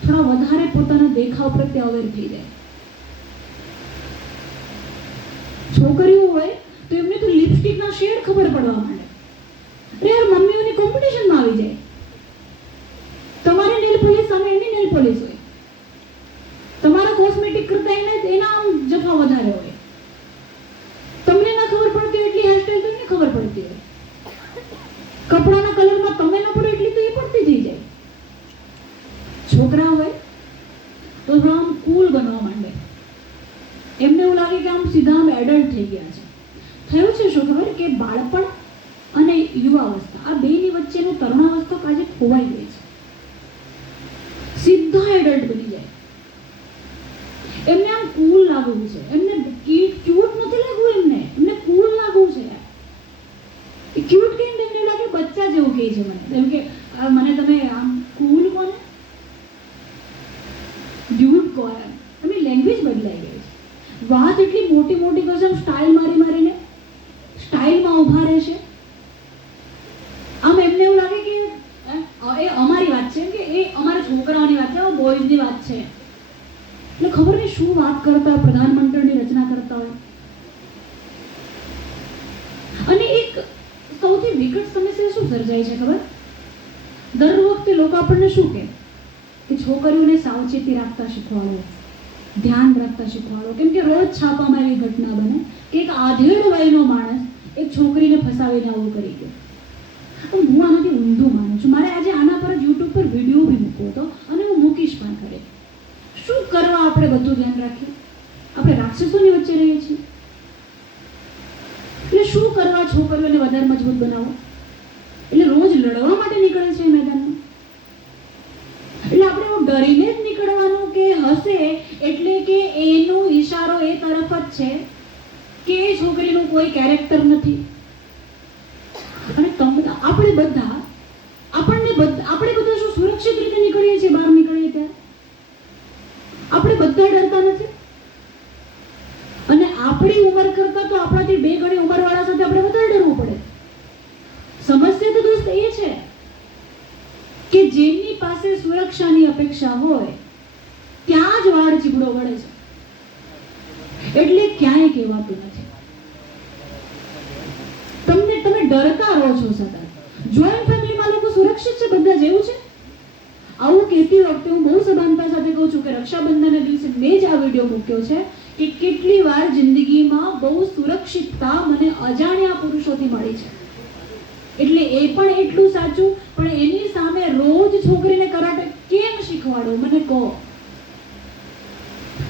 થોડા વધારે પોતાના દેખાવ પ્રત્યે અવેર થઈ જાય. છોકરીઓ હોય તો એમને તો લિપસ્ટિકના શેડ ખબર પડવા માંડે. અરે યાર, મમ્મીઓની કોમ્પિટિશનમાં આવી જાય. તમારી નેલ પોલિશ સામે એની નેલ પોલિશ હોય, તમારા કોસ્મેટિક કરતા એના આમ જફા વધારે હોય. તમને ના ખબર પડતી એટલી હેરસ્ટાઈલ તો એને ખબર પડતી હોય. કપડાના કલરમાં તમે ના પડો એટલી તો એ પડતી થઈ જાય. છોકરા હોય તો આમ કૂલ બનવા માંડે. એમને એવું લાગે કે આમ સીધા આમ એડલ્ટ થઈ ગયા છે. થયું છે શું ખબર? કે બાળપણ અને યુવાવસ્થા આ બેની વચ્ચેનું તરુણાવસ્થા આજે ખોવાઈ ગઈ છે. સીધા એડલ્ટ બની જાય. એમને આમ કૂલ લાગવું છે, એમને ક્યુટ નથી લાગવું, એમને કૂલ લાગવું છે. ક્યુટ કેમ? એમને લાગે બચ્ચા જેવું કહે છે મને. એમ કે મને તમે આમ કૂલ કોને, ડ્યુડ કોને? એમની લેંગ્વેજ બદલાઈ ગઈ છે. વાત એટલી મોટી મોટી કરશે, આમ સ્ટાઇલ મારીને સ્ટાઇલમાં ઊભા રહેશે. આમ એમને એવું લાગે કે એ અમારી વાત છે, કે એ અમારા છોકરાઓની વાત છે, બોયઝની વાત છે. એટલે ખબર નહીં શું વાત કરતા હોય, પ્રધાનમંત્રીની રચના કરતા હોય. અને એક સૌથી વિકટ સમસ્યા શું સર્જાય છે ખબર? દર વખતે લોકો આપણને શું કહે કે છોકરીઓને સાવચેતી રાખતા શીખવાડો, ધ્યાન રાખતા શીખવાડો. કેમ કે રોજ છાપામાં એવી ઘટના બને કે એક આધેડ વયનો માણસ એક છોકરીને ફસાવીને આવું કરી ગયો. હું આનાથી ઊંધું માનું છું. મારે આજે આના પર જ યુટ્યુબ પર વિડીયો બી મૂકવો હતો, અને હું મૂકીશ પણ ખરી. શું કરવા આપણે બધું ધ્યાન રાખીએ? આપણે રાક્ષસોની વચ્ચે રહીએ છીએ. એટલે શું કરવા છોકરીઓને વધારે મજબૂત બનાવો? એટલે રોજ લડવા માટે નીકળે છે મેદાનમાં. એટલે આપણે એવું ડરીને જ નીકળવાનું કે હશે એટલે કે એનો ઈશારો એ તરફ જ છે કે એ છોકરીનું કોઈ કેરેક્ટર નથી. અને આપણે બધા શું સુરક્ષિત રીતે નીકળીએ છીએ? બહાર નીકળીએ ત્યારે આપણે બધા ડરતા નથી. અને આપણી ઉંમર કરતા તો આપણાથી 2 ગણી ઉંમરવાળા સાથે આપણે વધારે ડરવું પડે. સમસ્યા તો દોસ્ત એ છે કે જેની પાસે સુરક્ષાની અપેક્ષા હોય ત્યાં જ વાળ ચીબડો વળે છે, એટલે ક્યાંય કહેવાતું નથી. તમે ડરતા રહો છો સતત. જોઈન્ટ ફેમિલીમાં લોકો સુરક્ષિત છે, બધા જેવું છે. આવું કહેતી વખતે હું બહુ સભાનતા સાથે કહું છું કે રક્ષાબંધનના દિવસે મેં જ આ વિડીયો મૂક્યો છે કે કેટલી વાર જિંદગીમાં બહુ સુરક્ષિતતા મને અજાણ્યા પુરુષોથી મળી છે. એટલે એ પણ એટલું સાચું, પણ એની સામે રોજ છોકરીને કરાટે કેમ શીખવાડો? મને કહો.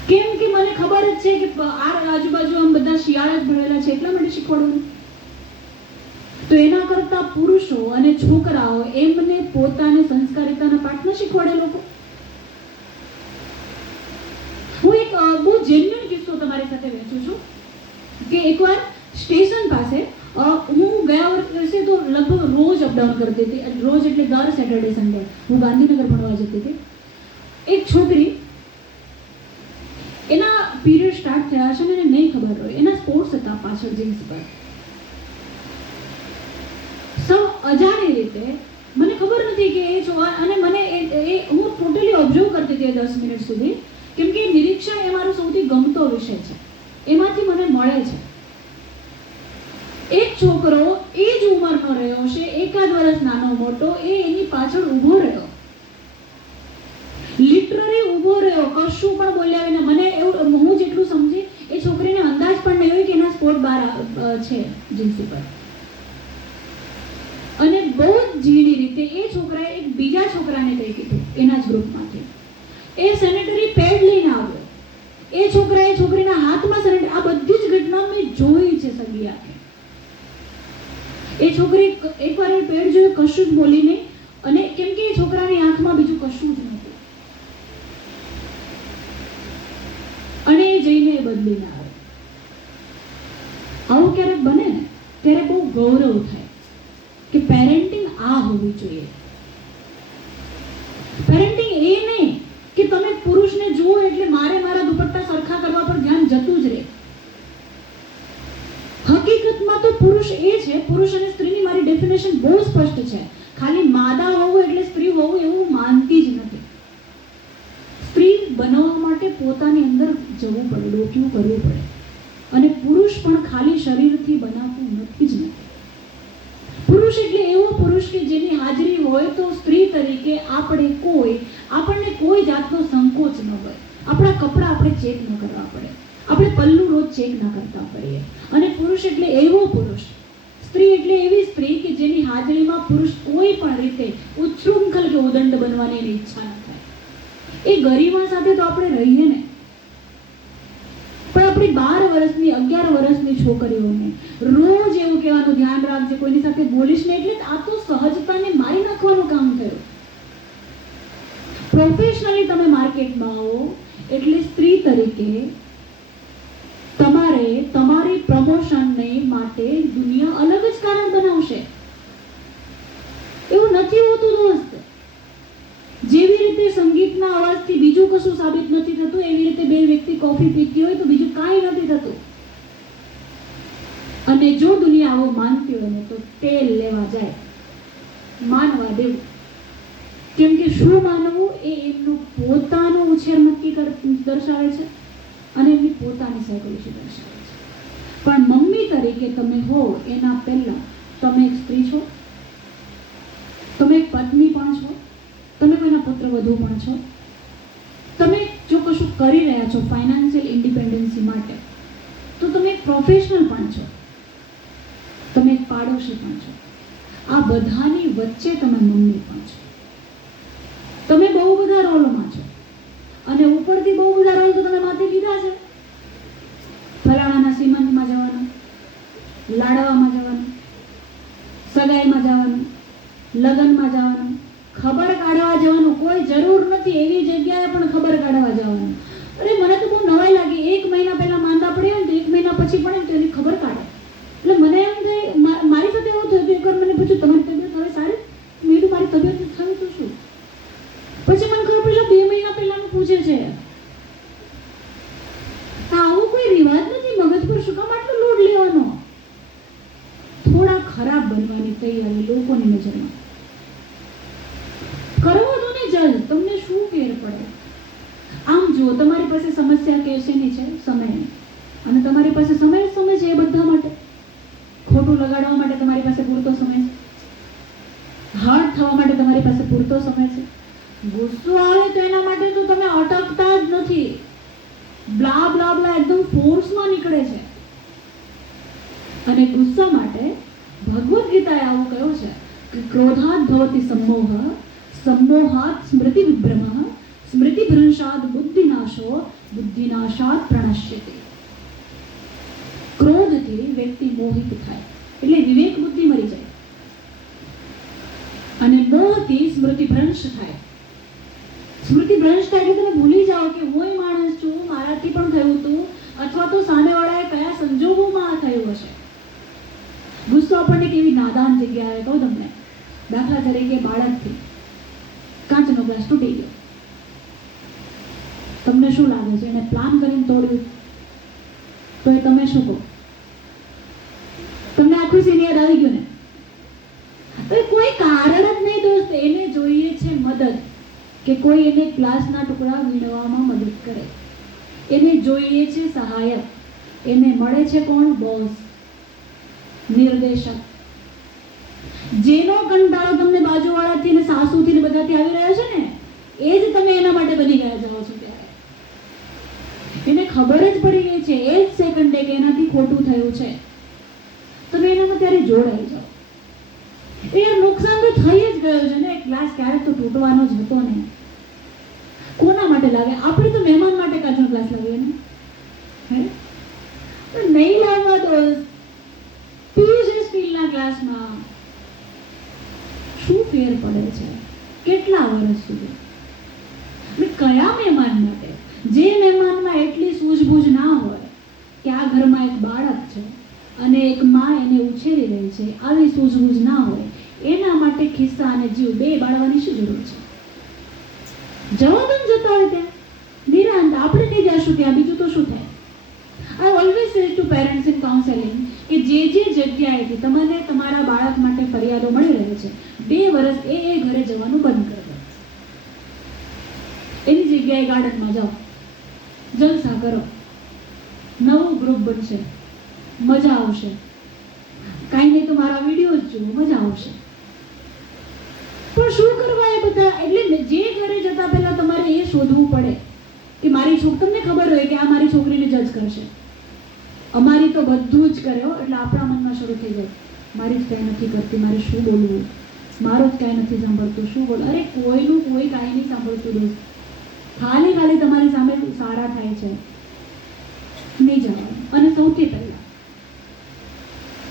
કેમ કે મને ખબર જ છે કે આ આજુબાજુ આમ બધા શિયાળા જ ભણેલા છે, એટલા માટે શીખવાડવું. તો એના કરતા પુરુષો અને છોકરાઓ એમને પોતાને સંસ્કારિતાના પાઠ ન શીખવાડે લોકો. હું એક બહુ જેન્યુઅન કિસ્સો તમારી સાથે વહેંચું છું કે એકવાર સ્ટેશન પાસે હું ગયા વર્ષે તો લગભગ રોજ અપડાઉન કરતી હતી. રોજ એટલે દર સેટરડે સન્ડે હું ગાંધીનગર ભણવા જતી હતી. એક છોકરી એના પીરિયડ સ્ટાર્ટ થયા છે ને એને નહીં ખબર હોય, એના સ્પોર્ટ્સ હતા પાછળ જીન્સ પર. સૌ અજાણી રીતે મને ખબર નથી કે એ જોવા, અને મને હું ટોટલી ઓબ્ઝર્વ કરતી હતી 10 મિનિટ સુધી, કેમ કે નિરીક્ષણ એ મારો સૌથી ગમતો વિષય છે, એમાંથી મને મળે છે. એક છોકરો એ જ ઉંમરનો રહ્યો છે, એકાદ વર્ષ નાનો મોટો, એ એની પાછળ ઊભો રહ્યો, લિટરલી ઊભો રહ્યો, કશું પણ બોલ્યા વિના. મને એવું, હું જેટલું સમજી, એ છોકરીને અંદાજ પણ નહીં હોય કે એના સ્પોર્ટ બાર છે જીન્સ ઉપર. અને બહુ જ ઝીણી રીતે એ છોકરાએ એક બીજા છોકરાને કહી કીધું એના જ ગ્રુપમાંથી, એ સેનેટરી પેડ લઈને આવ્યો, એ છોકરાએ છોકરીના હાથમાં સેનેટરી, આ બધી જ ઘટના મેં જોઈ છે સગી આંખે. એ છોકરી એકવાર એ પેડ જોયું, કશું જ બોલી નહીં, અને કેમ કે એ છોકરાની આંખમાં બીજું કશું જ નહોતું, અને એ જઈને એ બદલીને આવે. આવું ક્યારેક બને ને ત્યારે બહુ ગૌરવ થાય કે પેરેન્ટિંગ આ હોવી જોઈએ. પેરેન્ટિંગ એ નહીં કે તમે પુરુષને જુઓ એટલે મારા દુપટ્ટા સરખા કરવા પર ધ્યાન જતું જ રહે. હકીકતમાં તો પુરુષ એ છે, પુરુષ અને સ્ત્રીની મારી ડેફિનેશન બહુ સ્પષ્ટ છે. ખાલી માદા હોવું એટલે સ્ત્રી હોવું એવું માનતી જ નથી. સ્ત્રી બનવા માટે પોતાની અંદર જવું પડે, ડોક્યું કરવું પડે, અને પુરુષ પણ ખાલી શરીરથી બનાવતું નથી જ નથી. પુરુષ એટલે એવો પુરુષ કે જેની હાજરી હોય તો સ્ત્રી તરીકે આપણને કોઈ જાતનો સંકોચ ન હોય, આપણા કપડાં આપણે ચેક ન કરવા પડે, આપણે પલ્લું રોજ ચેક ના કરતા હોઈએ. અને પુરુષ એટલે એવો પુરુષ, સ્ત્રી એટલે એવી સ્ત્રી કે જેની હાજરીમાં પુરુષ કોઈ પણ રીતે ઉચ્છૃંખલ કે ઉદંડ બનવાની એની ઈચ્છા ન થાય. એ ગરિમા સાથે તો આપણે રહીએ ને, પણ આપણી 12 વર્ષની 11 વર્ષની છોકરીઓને રોજ એવું કહેવાનું, ધ્યાન રાખજે કોઈની સાથે બોલીશ ને, એટલે આ તો સહજતાને મારી નાખવાનું કામ થયું. પ્રોફેશનલી તમે માર્કેટમાં આવો એટલે સ્ત્રી તરીકે તમારે તમારી પ્રમોશનને માટે દુનિયા અલગ જ કારણ બનાવશે. એવું નથી હોતું દોસ્ત. જેવી રીતે સંગીતના અવાજથી બીજું કશું સાબિત નથી થતું, એવી રીતે બે વ્યક્તિ કોફી પીતી હોય તો બીજું કાંઈ નથી થતું. અને જો દુનિયા આવું માનતી હોય ને તો તેલ લેવા જાય, માનવા દેવું. કેમ કે શું માનવું એ એમનું પોતાનું ઉછેર નક્કી દર્શાવે છે, અને એમની પોતાની સાયકોલોજી દર્શાવે છે. પણ મમ્મી તરીકે તમે હો એના પહેલા તમે એક સ્ત્રી છો, તમે એક પત્ની પણ છો, તમે કોઈના પુત્ર વધુ પણ છો. તમે જો કશું કરી રહ્યા છો ફાઇનાન્શિયલ ઇન્ડિપેન્ડન્સી માટે, તો તમે એક પ્રોફેશનલ પણ છો, તમે એક પાડોશી પણ છો. આ બધાની વચ્ચે તમે મમ્મી પણ છો. તમે બહુ બધા રોલમાં છો, અને ઉપરથી બહુ બધા રોલ તો તમે માથે લીધા છે. ફલાણાના સીમંતમાં જવાનું, લાડવામાં જવાનું, સગાઈમાં જવાનું, લગ્નમાં જવાનું, ખબર કાઢવા જવાનું. કોઈ જરૂર નથી એવી જગ્યાએ પણ ખબર કાઢવા જવાનું. અરે મને તો બહુ નવાઈ લાગી, 1 મહિના પહેલા માંદા પડે ને તો 1 મહિના પછી પડે તો એની ખબર કાઢે. એટલે મને એમ થાય, મારી સાથે એવું થયું. એકવાર મને પૂછ્યું તમારી તબિયત હવે સારી? મેં કીધું મારી તબિયત થયું તો શું? પછી મને ખબર પડી 2 મહિના પહેલાનું પૂછે છે. આવો કોઈ રિવાજ નથી. મગજ પર શું કામ આટલો લોડ લેવાનો? થોડા ખરાબ બનવાની તૈયારી લોકોની નજરમાં કરવો તો ને જલ, તમને શું ફેર પડે? આમ જુઓ, તમારી પાસે સમસ્યા કે શેની છે? સમયની. અને તમારી પાસે સમય છે એ બધા માટે. ખોટું લગાડવા માટે તમારી પાસે પૂરતો સમય છે, હાર્ટ થવા માટે તમારી પાસે પૂરતો સમય છે. ગુસ્સો આવે તો એના માટે તો તમે અટકતા જ નથી, બ્લા બ્લા બ્લા એકદમ ફોર્સમાં નીકળે છે. અને ગુસ્સા માટે ભગવદ્ ગીતાએ આવું કહ્યું છે કે ક્રોધાત ભવતિ સમ્મોહ, સમ્મોહાત સ્મૃતિ વિભ્રમઃ, સ્મૃતિ ભ્રંશાદ બુદ્ધિનાશો, બુદ્ધિનાશાત પ્રણશ્યતે. ક્રોધથી વ્યક્તિ મોહિત થાય એટલે વિવેક બુદ્ધિ મરી જાય, અને મોહથી સ્મૃતિ ભ્રંશ થાય. સ્મૃતિ ભ્રંશ થાય એટલે તમે ભૂલી જાઓ કે હું માણસ છું, મારાથી પણ થયું હતું, અથવા તો સામેવાળાએ કયા સંજોગોમાં આ થયું હશે. ગુસ્સો આપણને કેવી નાદાન જગ્યાએ કહું તમને. દાખલા તરીકે બાળકથી કાચનો ગ્લાસ તૂટી ગયો, તમને શું લાગે છે એને પ્લાન કરીને તોડ્યું? તો એ તમે શું કહો? તમને આખું સિનિયર આવી ગયું ને? તો કોઈ કારણ જ નહીં દોસ્ત. એને જોઈએ છે મદદ, કે કોઈ એને ગ્લાસના ટુકડા વીણવામાં મદદ કરે. એને જોઈએ છે સહાયક. એને મળે છે કોણ? બોસ, નિર્દેશક. જેનો કંટાળો તમને બાજુવાળાથી ને સાસુથી ને બધાથી આવી રહ્યો છે ને, એ જ તમે એના માટે બની ગયા જાઓ છો. ત્યારે એને ખબર જ પડી ગઈ છે એ જ સેકન્ડે કે એનાથી ખોટું થયું છે. તમે એનામાં ત્યારે જોડાઈ જાઓ. એ નુકસાન તો થઈ જ ગયું છે ને. એક ગ્લાસ ક્યારેક તો તૂટવાનો જ હતો ને. કોના માટે લાગે? આપણે તો મહેમાન માટે કાચનો ગ્લાસ લાવીએ ને, હે? નહીં લાવવા દોસ્ત. પીવું છે સ્ટીલના ગ્લાસમાં. શું ફેર પડે છે? કેટલા વર્ષ સુધી? કયા મહેમાન માટે? જે મહેમાનમાં એટલી સૂઝબૂઝ ના હોય કે આ ઘરમાં એક બાળક છે અને એક માં એને ઉછેરી રહી છે, આવી સૂઝબૂઝ ના હોય, એના માટે ખિસ્સા અને જીવ બે બાળવાની શું જરૂર છે? જવા દો જતા હોય ત્યાં નિરાંત. આપણે નહીં જશું ત્યાં, બીજું તો શું થાય? I always say to parents in counselling કે જે જગ્યાએથી તમને તમારા બાળક માટે ફરિયાદો મળી રહી છે, 2 વર્ષ એ ઘરે જવાનું બંધ કરી દો. એની જગ્યાએ ગાર્ડનમાં જાઓ, જલસા કરો, નવું ગ્રુપ બનશે, મજા આવશે. કાંઈ નહીં તો મારા વિડીયો જ જુઓ, મજા આવશે. પણ શું કરવા એ બધા? એટલે જે ઘરે જતા પહેલા તમારે એ શોધવું પડે કે મારી તમને ખબર હોય કે આ મારી છોકરીને જજ કરશે. અમારી તો બધું જ કરે હો. એટલે આપણા મનમાં શરૂ થઈ જાય, મારી જ કાંઈ નથી કરતી, મારે શું બોલવું, મારો જ કાંઈ નથી સાંભળતું, શું બોલ? અરે કોઈનું કોઈ કાંઈ નહીં સાંભળતું દોસ્ત. ખાલી તમારી સામે સારા થાય છે. નહીં જવાનું. અને સૌથી પહેલા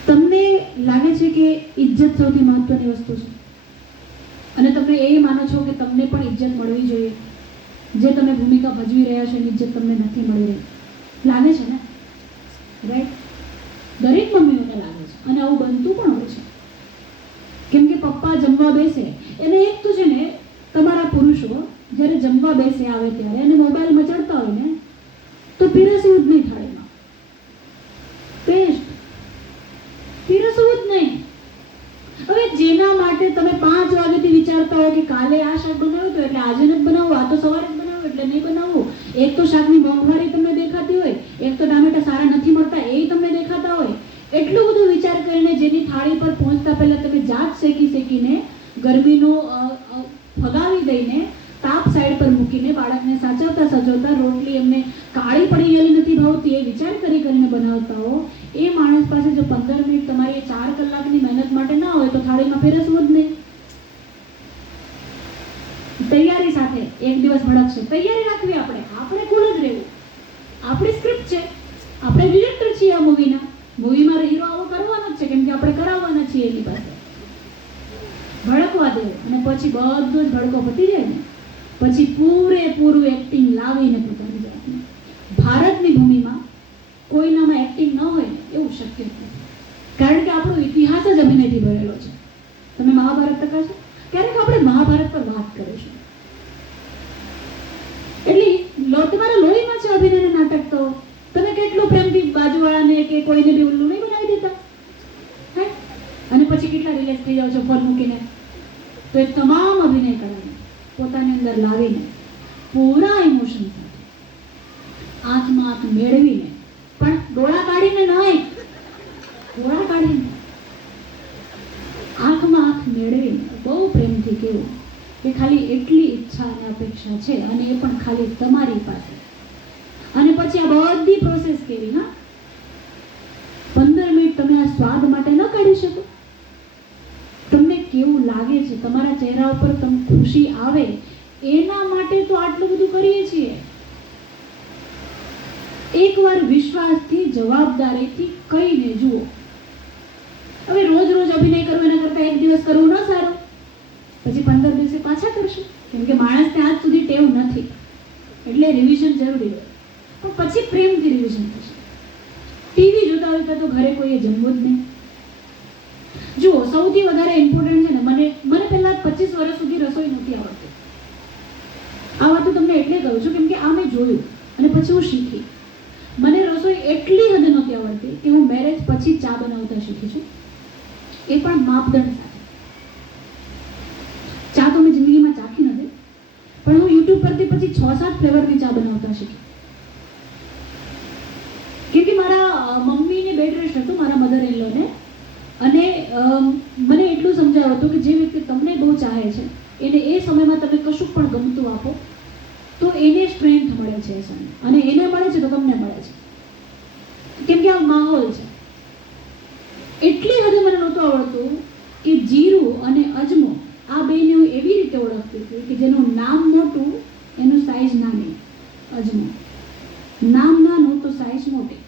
તમને લાગે છે કે ઇજ્જત સૌથી મહત્વની વસ્તુ છે અને તમે એ માનો છો કે તમને પણ ઇજ્જત મળવી જોઈએ. જે તમે ભૂમિકા ભજવી રહ્યા છો એની ઇજ્જત તમને નથી મળી રહી, લાગે છે ને? રાઈટ? દરેક મમ્મીઓને લાગે છે અને આવું બનતું પણ હોય છે. કેમ કે પપ્પા જમવા બેસે, એને એક તો છે ને, તમારા પુરુષો જ્યારે જમવા બેસે આવે ત્યારે અને મોબાઈલ મચડતા હોય ને, તો પીરસવું જ નહીં થાળીમાં. બેસ્ટ પીરસવું જ નહીં. હવે જેના માટે તમે 5 વાગ્યાથી વિચારતા હો કે કાલે આ શાક બનાવ્યું તો એટલે આજે નથી બનાવવું, આ તો સવારે જ બનાવ્યું એટલે નહીં બનાવવું. એક તો શાકની મોંઘવારી તમને દેખાતી હોય, એક તો ટામેટા સારા નથી મળતા એ તમને દેખાતા હોય. એટલું બધું વિચાર કરીને જેની થાળી પર પહોંચતા પહેલા તમે જાત શેકીને ગરમીનો ફગાવી દઈને તાપ સાઈડ પર મૂકીને બાળકને સાચવતા રોટલી એમને કાળી પડી ગયેલી નથી ભાવતી એ વિચાર કરીને બનાવતા હો. એ માણસ પાસે જો 15 મિનિટ તમારી 4 કલાકની મહેનત માટે ના હોય તો થાળીમાં પીરસવું જ નહીં. તૈયારી સાથે એક દિવસ ભડકશે. તૈયારી રાખવી. આપણે કુલ જ રહેવું. આપણી સ્ક્રિપ્ટ છે, આપણે ડિરેક્ટર છીએ આ મૂવીના. મૂવીમાં હીરો આવો કરવાનો જ છે કેમ કે આપણે કરાવવાના છીએ એની પાસે. ભડકવા દેવું અને પછી બધો જ ભડકો પતી જાય ને પછી પૂરેપૂરું એક્ટિંગ લાવીને પોતાની જાતને. ભારતની ભૂમિમાં કોઈનામાં એક્ટિંગ ન હોય ને એવું શક્ય નથી. કારણ કે આપણો ઇતિહાસ જ અભિનયથી ભરેલો છે. તમે મહાભારત તકાશો, ક્યારેક આપણે મહાભારત પર વાત કરીશું. એટલે તમારા લોહીમાં છે અભિનય નાટક. તો તમે કેટલું પ્રેમથી બાજુવાળાને કે કોઈને બી ઉલ્લુ નહીં બનાવી દેતા હે? અને પછી કેટલા રિલેક્સ થઈ જાવ છો ફોન મૂકીને. તો એ તમામ અભિનય કરીને પોતાની અંદર લાવીને પૂરા ઇમોશન સાથે આંખમાં આંખ મેળવીને, પણ ડોળા કાઢીને નહીં, ડોળા કાઢીને આંખમાં આંખ મેળવીને બહુ પ્રેમથી કહેવું કે ખાલી એટલી ઈચ્છા અને અપેક્ષા છે અને એ પણ ખાલી તમારી પાસે. અને પછી આ બધી પ્રોસેસ કેવી? હા, 15 મિનિટ તમે આ સ્વાદ માટે ન કાઢી શકો? તમને કેવું લાગે છે, તમારા ચહેરા ઉપર તમને ખુશી આવે એના માટે તો આટલું બધું કરીએ છીએ. એકવાર વિશ્વાસથી જવાબદારીથી કહીને જુઓ. હવે રોજ અભિનય કરવો એના કરતાં એક દિવસ કરવું ન સારું? પછી 15 દિવસે પાછા કરશું. કેમ કે માણસને આજ સુધી ટેવ નથી એટલે રિવિઝન જરૂરી હોય. પણ પછી પ્રેમથી રિવિઝન થશે. ટીવી જોતા હોય તો ઘરે કોઈએ જમવું જ નહીં. જુઓ, સૌથી વધારે ઇમ્પોર્ટન્ટ છે ને, મને પહેલા 25 વર્ષ સુધી રસોઈ નહોતી આવડતી. આ વાત તમને એટલે કહું છું કેમ કે આ મેં જોયું અને પછી હું શીખી. મને રસોઈ એટલી હદે નહોતી આવડતી કે હું મેરેજ પછી ચા બનાવતા શીખી છું, એ પણ માપદંડ સાથે. ચા તો મેં જિંદગીમાં ચાખી નથી, પણ હું યુટ્યુબ પરથી પછી 6-7 ફ્લેવરની ચા બનાવતા શીખી. કેમ કે મારા મમ્મીને બેડ રેસ્ટ હતું, મારા મધર ઇન લોને, અને મને એટલું સમજાવ્યું હતું કે જે વ્યક્તિ તમને બહુ ચાહે છે એને એ સમયમાં તમે કશું પણ ગમતું આપો તો એને સ્ટ્રેન્થ મળે છે એ સમય, અને એને મળે છે તો તમને મળે છે, કેમ કે આ માહોલ છે. એટલી હદે મને નહોતું આવડતું કે જીરું અને અજમો આ બેને હું એવી રીતે ઓળખતી હતી કે જેનું નામ મોટું એનું સાઈઝ નાની. અજમો નામ નાનું તો સાઈઝ મોટી.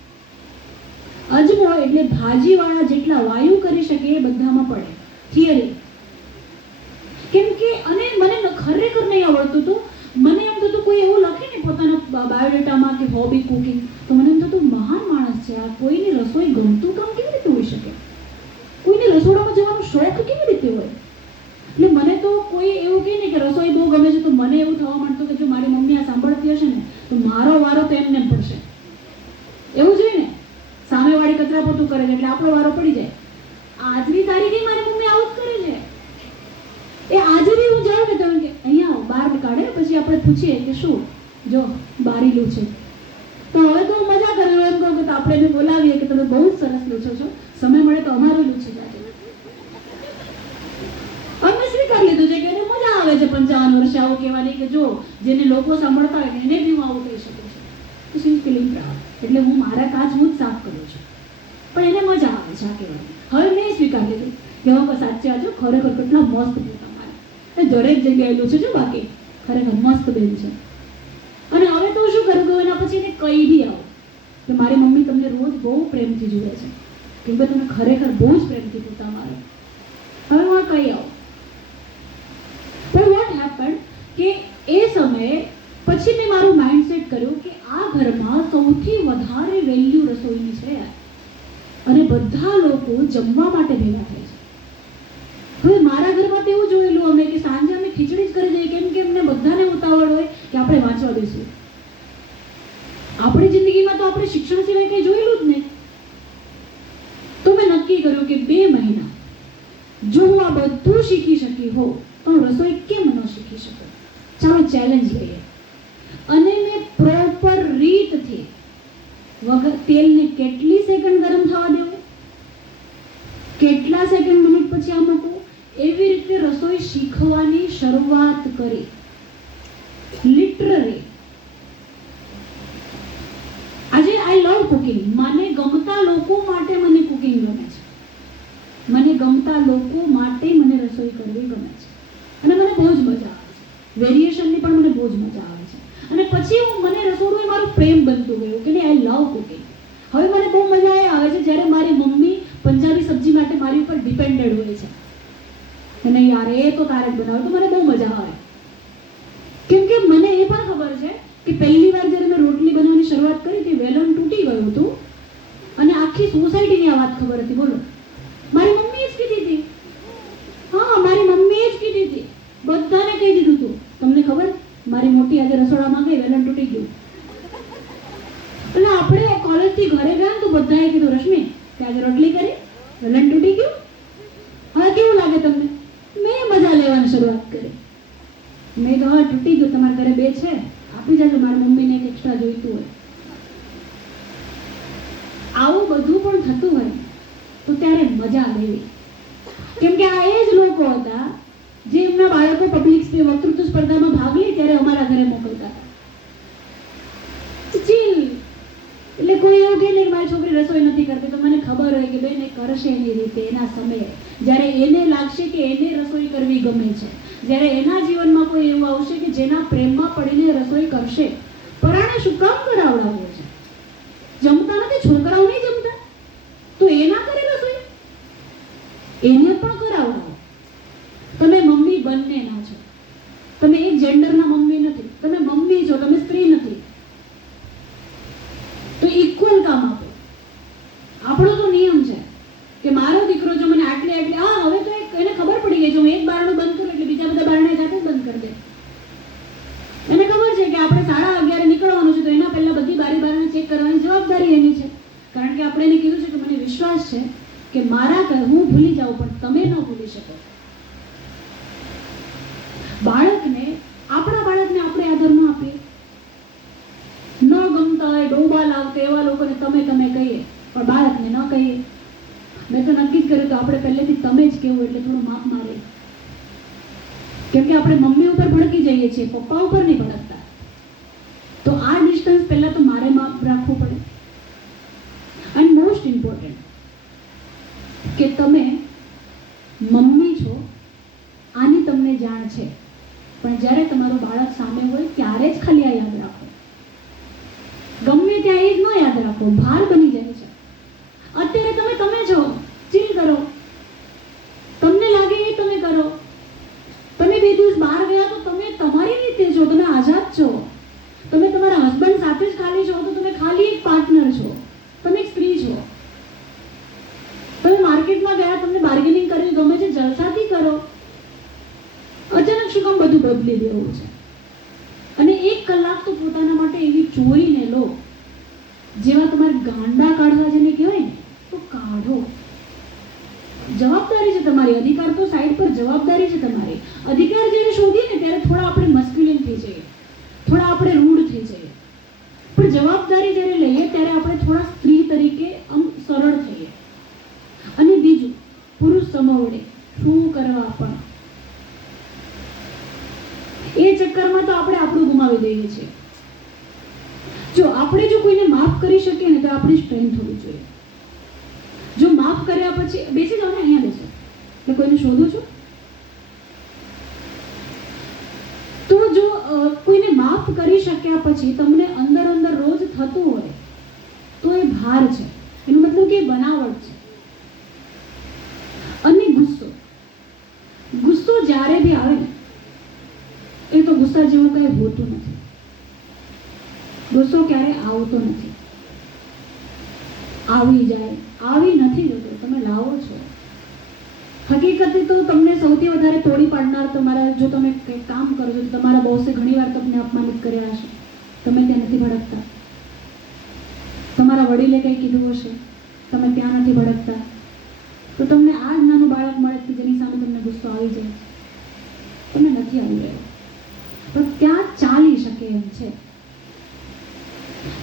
અજમો એટલે ભાજીવાળા જેટલા વાયુ કરી શકે એ બધામાં પડે, થિયરી. કેમ કે અને મને ખરેખર નહીં આવડતું હતું. મને એમ થતું કોઈ એવું લખે ને પોતાના બાયોડેટામાં કે હોબી કુકિંગ, તો મને એમ થતું મહાન માણસ છે આ, કોઈને રસોઈ ગમતું કામ કેવી રીતે હોઈ શકે, કોઈને રસોડામાં જવાનો શોખ કેવી રીતે હોય. એટલે મને તો કોઈ એવું કહે ને કે રસોઈ બહુ ગમે છે તો મને એવું થવા માંડતું કે જો મારી મમ્મી આ સાંભળતી હશે ને તો મારો વારો તો એમને પડશે. એવું જોઈએ ને, સામેવાળી કચરા પોતું કરે છે એટલે આપણો વારો પડી જાય. આજની તારીખે મારી મમ્મી આવું જ કરે છે. એ આજે બી હું જાઉં ને તો કે અહીંયા આવો, બહાર કાઢે, પછી આપણે પૂછીએ કે શું જો બારીલું છે, તો હવે તો હું મજા કરું એમ કહું કે આપણે એને બોલાવીએ કે તમે બહુ જ સરસ લૂછો છો, સમય મળે તો અમારું લૂછી જાજો. અમે સ્વીકાર લીધું છે કે એને મજા આવે છે 55 વર્ષે આવું કહેવાની કે જો જેને લોકો સાંભળતા હોય એને બી હું આવું કહી શકું છું. તો શી ઇઝ ફીલિંગ પ્રાઉડ. એટલે હું મારા કાચ હું જ સાફ કરું છું, પણ એને મજા આવે છે આ કહેવાની. હવે મેં સ્વીકાર લીધું કે હવે સાચે આજો ખરેખર કેટલા મસ્ત પોતા મારે દરેક જગ્યાએ લૂછે છે, બાકી ખરેખર મસ્ત બેન છે. અને હવે તો શું કરું કે એના પછી એને કહી બી આવું કે મારી મમ્મી તમને રોજ બહુ પ્રેમથી જુએ છે, કેમ કે તમે ખરેખર બહુ જ પ્રેમથી પોતા મારે. હવે હું કહી આવું. પણ વોટ હેપન કે એ સમયે પછી મેં મારું માઇન્ડસેટ કર્યું કે આ ઘરમાં સૌથી વધારે વેલ્યુ રસોઈની છે અને બધા લોકો જમવા માટે ભેગા થાય છે. હવે મારા ઘરમાં તો એવું જોયેલું અમે કે સાંજે અમે ખીચડી જ કરી દઈએ, કેમ કે એમને બધાને ઉતાવળ હોય કે આપણે વાંચવા બેસીએ. આપણી જિંદગીમાં તો આપણે શિક્ષણ સિવાય કંઈ જોયેલું જ નહીં. તો મેં નક્કી કર્યું કે 2 મહિના જો હું આ બધું શીખી શકી હોઉં તો હું રસોઈ કેમ ન શીખી શકું. ચાલો ચેલેન્જ લઈએ. અને મેં પ્રોપર રીતથી વગર તેલને કેટલી સેકન્ડ ગરમ થવા દેવું, કેટલા સેકન્ડ મિનિટ પછી આ મૂકવું, એવી રીતે રસોઈ શીખવાની શરૂઆત કરી. લિટરલી આજે આઈ લવ કુકિંગ. મને ગમતા લોકો માટે મને કુકિંગ ગમે છે, મને ગમતા લોકો માટે મને રસોઈ કરવી ગમે છે, અને મને બહુ જ મજા આવે છે. વેરિએશનની પણ મને બહુ જ મજા આવે છે. અને પછી મને રસોડું એ મારું પ્રેમ બનતું ગયું કે આઈ લવ કુકિંગ. હવે મને બહુ મજા આવે છે જ્યારે મારી મમ્મી પંજાબી સબ્જી માટે મારી ઉપર ડિપેન્ડેડ હોય છે કે નહીં યાર એ તો તારે જ બનાવે, તો મને બહુ મજા આવે. કેમ કે મને એ પણ ખબર છે કે પહેલી વાર જ્યારે મેં રોટલી બનાવવાની શરૂઆત કરી હતી વેલણ તૂટી ગયું હતું અને આખી સોસાયટીની આ વાત ખબર હતી. બોલો, મારી મમ્મી જ કીધી હતી. હા, મારી મમ્મીએ જ કીધી હતી, બધાને કહી દીધું હતું. તમને ખબર મારી મોટી આજે રસોડામાં ગઈ વેલણ તૂટી ગયું. એટલે આપણે કોલેજથી ઘરે ગયા તો બધાએ કીધું રશ્મિ કે આજે રોટલી કરી વેલણ તૂટી ગયું. હવે કેવું લાગે તમને? મેં મજા લેવાની શરૂઆત કરી. મેં તો હા તૂટી ગયું, તમારા ઘરે 2 છે આપી જાજો, મારી મમ્મીને એક એક્સ્ટ્રા જોઈતું હોય. આવું બધું પણ થતું હોય તો ત્યારે મજા લેવી. કેમ કે આ એ જ લોકો હતા જે એમના બાળકો પબ્લિક વક્તૃત્વ સ્પર્ધામાં ભાગ લે ત્યારે અમારા ઘરે મોકલતા હતા. ચીલ એટલે કોઈ એવું કહે ને કે મારી છોકરી રસોઈ નથી કરતી, તો મને ખબર હોય કે બેન એ કરશે એની રીતે એના સમયે, જ્યારે એને લાગશે કે એને રસોઈ કરવી ગમે છે, જ્યારે એના જીવનમાં કોઈ એવું આવશે કે જેના પ્રેમમાં પડીને રસોઈ કરશે. પરાણે શું કામ કરાવડાવે છે? જમતા નથી, છોકરાઓ નહીં જમતા તો એ ના કરે રસોઈ, એને પણ કરાવડાવો. તમે મમ્મી બંને ના છો, તમે એક જેન્ડરના મમ્મી નથી, તમે મમ્મી છો, તમે સ્ત્રી નથી, તો ઇક્વલ કામ આપો. આપણો તો નિયમ છે કે મારો દીકરો જો મને આટલે હવે તો એને ખબર પડી ગઈ છે હું એક બારણું બંધ કરું એટલે બીજા બધા બારણા જાતે જ બંધ કરી દે. એને છે કે હું ભૂલી જાઉં પણ તમે ન ભૂલી શકો. બાળકને આપણે આદર ન આપીએ, ન ગમતા હોય ડોબા લાવતા એવા લોકોને તમે કહીએ, પણ બાળકને ન કહીએ. મેં તો નક્કી જ કર્યું કે આપણે પહેલેથી તમે જ કહેવું એટલે થોડું માપ મારે, કેમ કે આપણે મમ્મી ઉપર ભડકી જઈએ છીએ, પપ્પા ઉપર નહીં ભડકતા. તો આ ડિસ્ટન્સ પહેલા તો મારે માપ રાખવું પડે. એન્ડ મોસ્ટ ઇમ્પોર્ટન્ટ કે તમે મમ્મી છો આની તમને જાણ છે, પણ જ્યારે તમારું બાળક સામે હોય ત્યારે જ ખાલી આ યાદ રાખો. ગમે ત્યાં એ જ ન યાદ રાખો, ભાર બની જાય છે. અત્યારે તમે છો, ચીલ કરો, તમને લાગે એ તમે કરો. તમે 2 દિવસ બહાર ગયા તો તમે તમારી રીતે છો, તમે આઝાદ છો. તમે તમારા હસબન્ડ સાથે જ ખાલી છો તો તમે ખાલી એક પાર્ટનર છો, તમે એક સ્ત્રી છો. તમે માર્કેટમાં ગયા, તમને બાર્ગેનિંગ કરવી ગમે છે, જલસાથી કરો. અચાનક શું કામ બધું બદલી દેવું છે? અને 1 કલાક તો પોતાના માટે એવી ચોરીને લો, જેવા તમારે ગાંડા કાઢવા જેને કહેવાય ને, તો કાઢો. જવાબદારી છે તમારી. અધિકાર તો સાઈડ પર, જવાબદારી છે તમારી. અધિકાર જ્યારે શોધીએ ને ત્યારે થોડા આપણે મસ્ક્યુલિન થઈ જઈએ, થોડા આપણે રૂડ થઈ જઈએ, પણ જવાબદારી જ્યારે લઈએ ત્યારે આપણે થોડા સ્ત્રી તરીકે આમ સરળ થઈએ. અને બીજું, પુરુષ સમવડે શું કરવા પણ એ ચક્કરમાં તો આપણે આપણું ગુમાવી દઈએ છીએ. જો કોઈને માફ કરી શકીએ ને તો આપણી સ્ટ્રેન્થ હોવી જોઈએ. જો માફ કર્યા પછી બેસી જાઓ ને, અહીંયા બેસો, એટલે કોઈને શોધું છું. તો જો કોઈને માફ કરી શક્યા પછી તમને અંદર રોજ થતું હોય તો એ ભાર છે, એનો મતલબ કે બનાવટ છે. અને ગુસ્સો જ્યારે બી આવે ને, એ તો ગુસ્સા જેવું કંઈ હોતું નથી. ગુસ્સો ક્યારે આવતો નથી, આવી જાય, આવી નથી જતો, તમે લાવો છો. હકીકતે તો તમને સૌથી વધારે તોડી પાડનાર તમારા, જો તમે કંઈક કામ કરો છો તો તમારા બોસે ઘણીવાર તમને અપમાનિત કર્યા હશે, તમે ત્યાં નથી ભડકતા. તમારા વડીલે કંઈ કીધું હશે, તમે ત્યાં નથી ભડકતા. તો તમને આ જ નાનું બાળક મળે કે જેની સામે તમને ગુસ્સો આવી જાય, તમને નથી આવી રહ્યો, પણ ત્યાં ચાલી શકે એમ છે.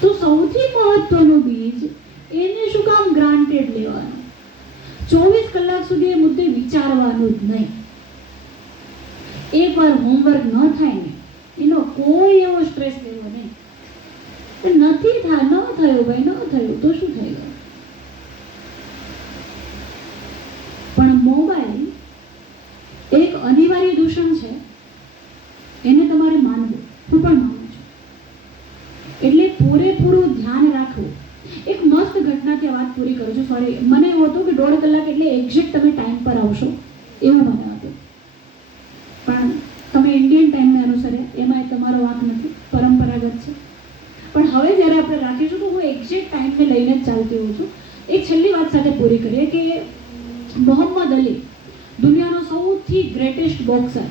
તો સૌથી મહત્વનું બીજ, એને શું કામ ગ્રાન્ટેડ લેવાનું? 24 કલાક સુધી એ મુદ્દે વિચારવાનું જ નહીં. એકવાર હોમવર્ક ન થાય ને, એનો કોઈ એવો સ્ટ્રેસ લેવો નહીં. નથી થયું ભાઈ, ન થયું તો શું થઈ ગયું? પણ મોબાઈલ એક અનિવાર્ય દૂષણ છે, એને તમારે માનવું. હું પણ માનું છું. એટલે પૂરેપૂરું ધ્યાન રાખવું. એક મસ્ત ઘટનાથી વાત પૂરી કરું છું. સોરી, મને એવું હતું કે 1.5 કલાક એટલે એક્ઝેક્ટ તમે ટાઈમ પર આવશો એવું મને હતું, પણ તમે ઇન્ડિયન ટાઈમને અનુસરે, એમાં તમારો વાંક નથી, પરંપરાગત છે. પણ હવે જ્યારે આપણે રાખીશું તો હું એક્ઝેક્ટ ટાઈમને લઈને જ ચાલતી હોઉં છું. એક છેલ્લી વાત સાથે પૂરી કરીએ કે મોહમ્મદ અલી, દુનિયાનો સૌથી ગ્રેટેસ્ટ બોક્સર,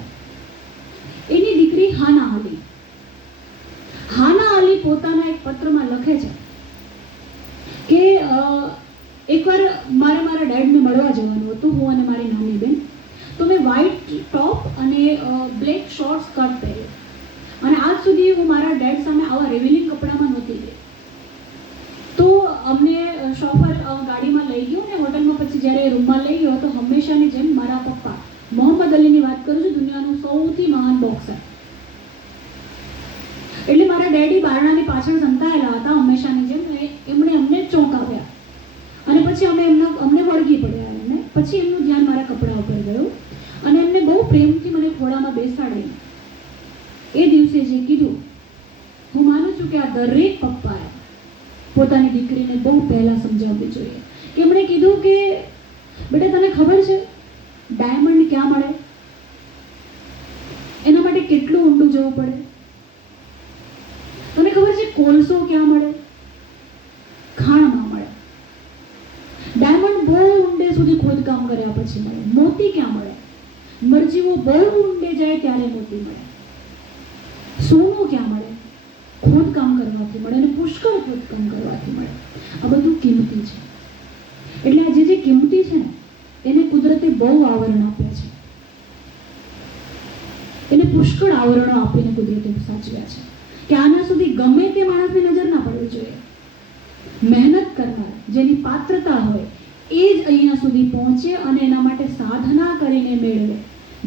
એની દીકરી હાના અલી પોતાના એક પત્રમાં લખે છે કે એકવાર મારા ડેડને મળવા જવાનું હતું, હું અને મારી નાની બેન. તો મેં વ્હાઇટ ટોપ અને બ્લેક શોર્ટ સ્કર્ટ પહેર્યું, અને આજ સુધી હું મારા ડેડ સામે આવા રિવીલિંગ કપડામાં નહોતી ગઈ. તો અમને શોફર ગાડીમાં લઈ ગયો, અને હોટલમાં પછી જ્યારે રૂમમાં લઈ ગયો તો હંમેશાની જેમ મારા પપ્પા, મોહમ્મદ અલીની વાત કરું છું, દુનિયાનું સૌથી મહાન બોક્સર, એટલે મારા ડેડી બારણાની પાછળ સંતાયેલા હતા હંમેશાની જેમ. એમણે અમને ચોંકાવ્યા, અને પછી અમને વળગી પડ્યા. એમને પછી એમનું ધ્યાન મારા કપડા ઉપર ગયું, અને એમને બહુ પ્રેમથી મને ખોળામાં બેસાડી. એ દિવસે જે કીધું, હું માનું છું કે આ દરેક પપ્પાએ પોતાની દીકરીને બહુ પહેલા સમજાવવી જોઈએ. કે એમણે કીધું કે બેટા, તને ખબર છે ડાયમંડ ક્યાં મળે? એના માટે કેટલું ઊંડું જવું પડે? તને ખબર છે કોલસો ક્યાં મળે? ખાણમાં મળે. ડાયમંડ બહુ ઊંડે સુધી ખોદકામ કર્યા પછી મળે. મોતી ક્યાં મળે? મરજીવો બહુ ઊંડે જાય ત્યારે મોતી મળે. સોનું ક્યાં મળે? ખોદકામ કરવાથી મળે, અને પુષ્કળ ખોદકામ કરવાથી મળે. આ બધું કિંમતી છે. એટલે આજે જે કિંમતી છે ને એને કુદરતે બહુ આવરણ આપ્યા છે, એને પુષ્કળ આવરણો આપીને કુદરતે સાચવ્યા છે કે આના સુધી ગમે તે માણસની નજર ના પડવી જોઈએ. મહેનત કરનાર જેની પાત્રતા હોય એ જ અહીંયા સુધી પહોંચે અને એના માટે સાધના કરીને મેળવે,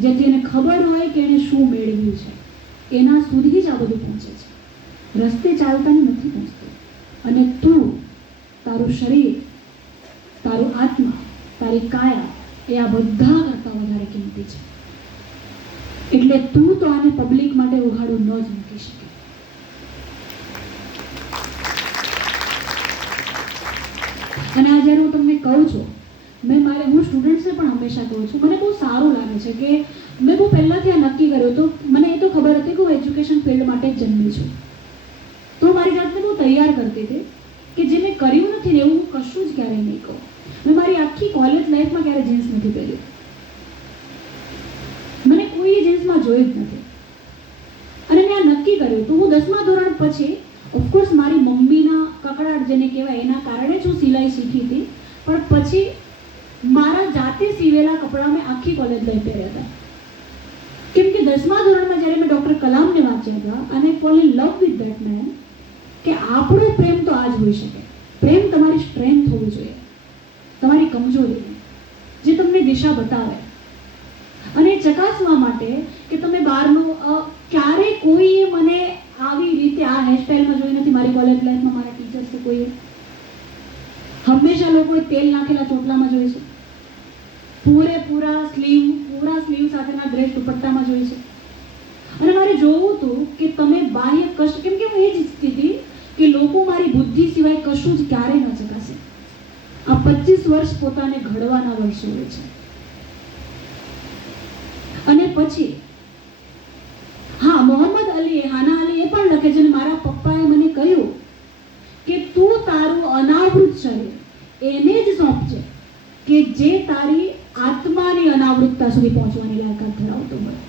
જેથી એને ખબર હોય કે એને શું મેળવ્યું છે, એના સુધી જ આ બધું પહોંચે છે. રસ્તે ચાલતાની નથી પહોંચતું. અને તું, તારું શરીર, તારું આત્મા, તારી કાયા એ આ બધા કરતાં વધારે કિંમતી છે. એટલે તું તો આને પબ્લિક માટે ઉઘાડું ન જ મૂકી શકે. અને આ જ્યારે હું તમને કહું છું, હું સ્ટુડન્ટ્સને પણ હંમેશા કહું છું, મને બહુ સારું લાગે છે કે મેં બહુ પહેલાંથી આ નક્કી કર્યું તો મને એ તો ખબર હતી કે હું એજ્યુકેશન ફિલ્ડ માટે જ જન્મી છું. તો મારી જાતને બહુ તૈયાર કરતી હતી કે જે મેં કર્યું નથી ને એવું હું કશું જ ક્યારેય નહીં કહું. મેં મારી આખી કોલેજ લાઈફમાં ક્યારેય જીન્સ નથી પહેર્યું, મને કોઈ જીન્સમાં જોયું જ નથી. અને મેં આ નક્કી કર્યું તો હું 10મા ધોરણ પછી ઓફકોર્સ મારી મમ્મીના કકડાટ જેને કહેવાય એના કારણે જ હું સિલાઈ શીખી હતી, પણ પછી મારા જાતે સીવેલા કપડાં મેં આખી કોલેજ લાઈફ પહેર્યા હતા. કેમ કે 10મા ધોરણમાં જ્યારે મેં ડૉક્ટર કલામને વાંચ્યા હતા અને fall in love with that main, કે આપણો પ્રેમ તો આ જ હોઈ શકે. પ્રેમ તમારી સ્ટ્રેન્થ હોવી જોઈએ, તમારી કમજોરી, જે તમને દિશા બતાવે. અને ચકાસવા માટે કે તમે બહારનું ક્યારે કોઈએ મને આવી રીતે આ હેરસ્ટાઈલમાં જોઈ નથી. મારી કોલેજ લાઈફમાં મારા ટીચર્સે કોઈએ હંમેશા લોકોએ તેલ નાખેલા ચોટલામાં જોઈ છે, પૂરા સ્લીવ સાથેના ડ્રેસ દુપટ્ટામાં જોઈ છે. અને મારે જોવું હતું કે તમે બાહ્ય કશું, કેમ કે હું એ જ ઈચ્છતી હતી કે લોકો મારી બુદ્ધિ સિવાય કશું જ ક્યારે ન ચકાસે. આ 25 વર્ષ પોતાને ઘડવાના વર્ષો હોય છે. અને પછી હા, મોહમ્મદ અલી, હાના અલી એ પણ લખે છે, મારા પપ્પાએ મને કહ્યું કે તું તારું અનાવૃત શરીર એને જ સોંપજે કે જે તારી આત્માની અનાવૃતતા સુધી પહોંચવાની લાયકાત ધરાવતો હોય.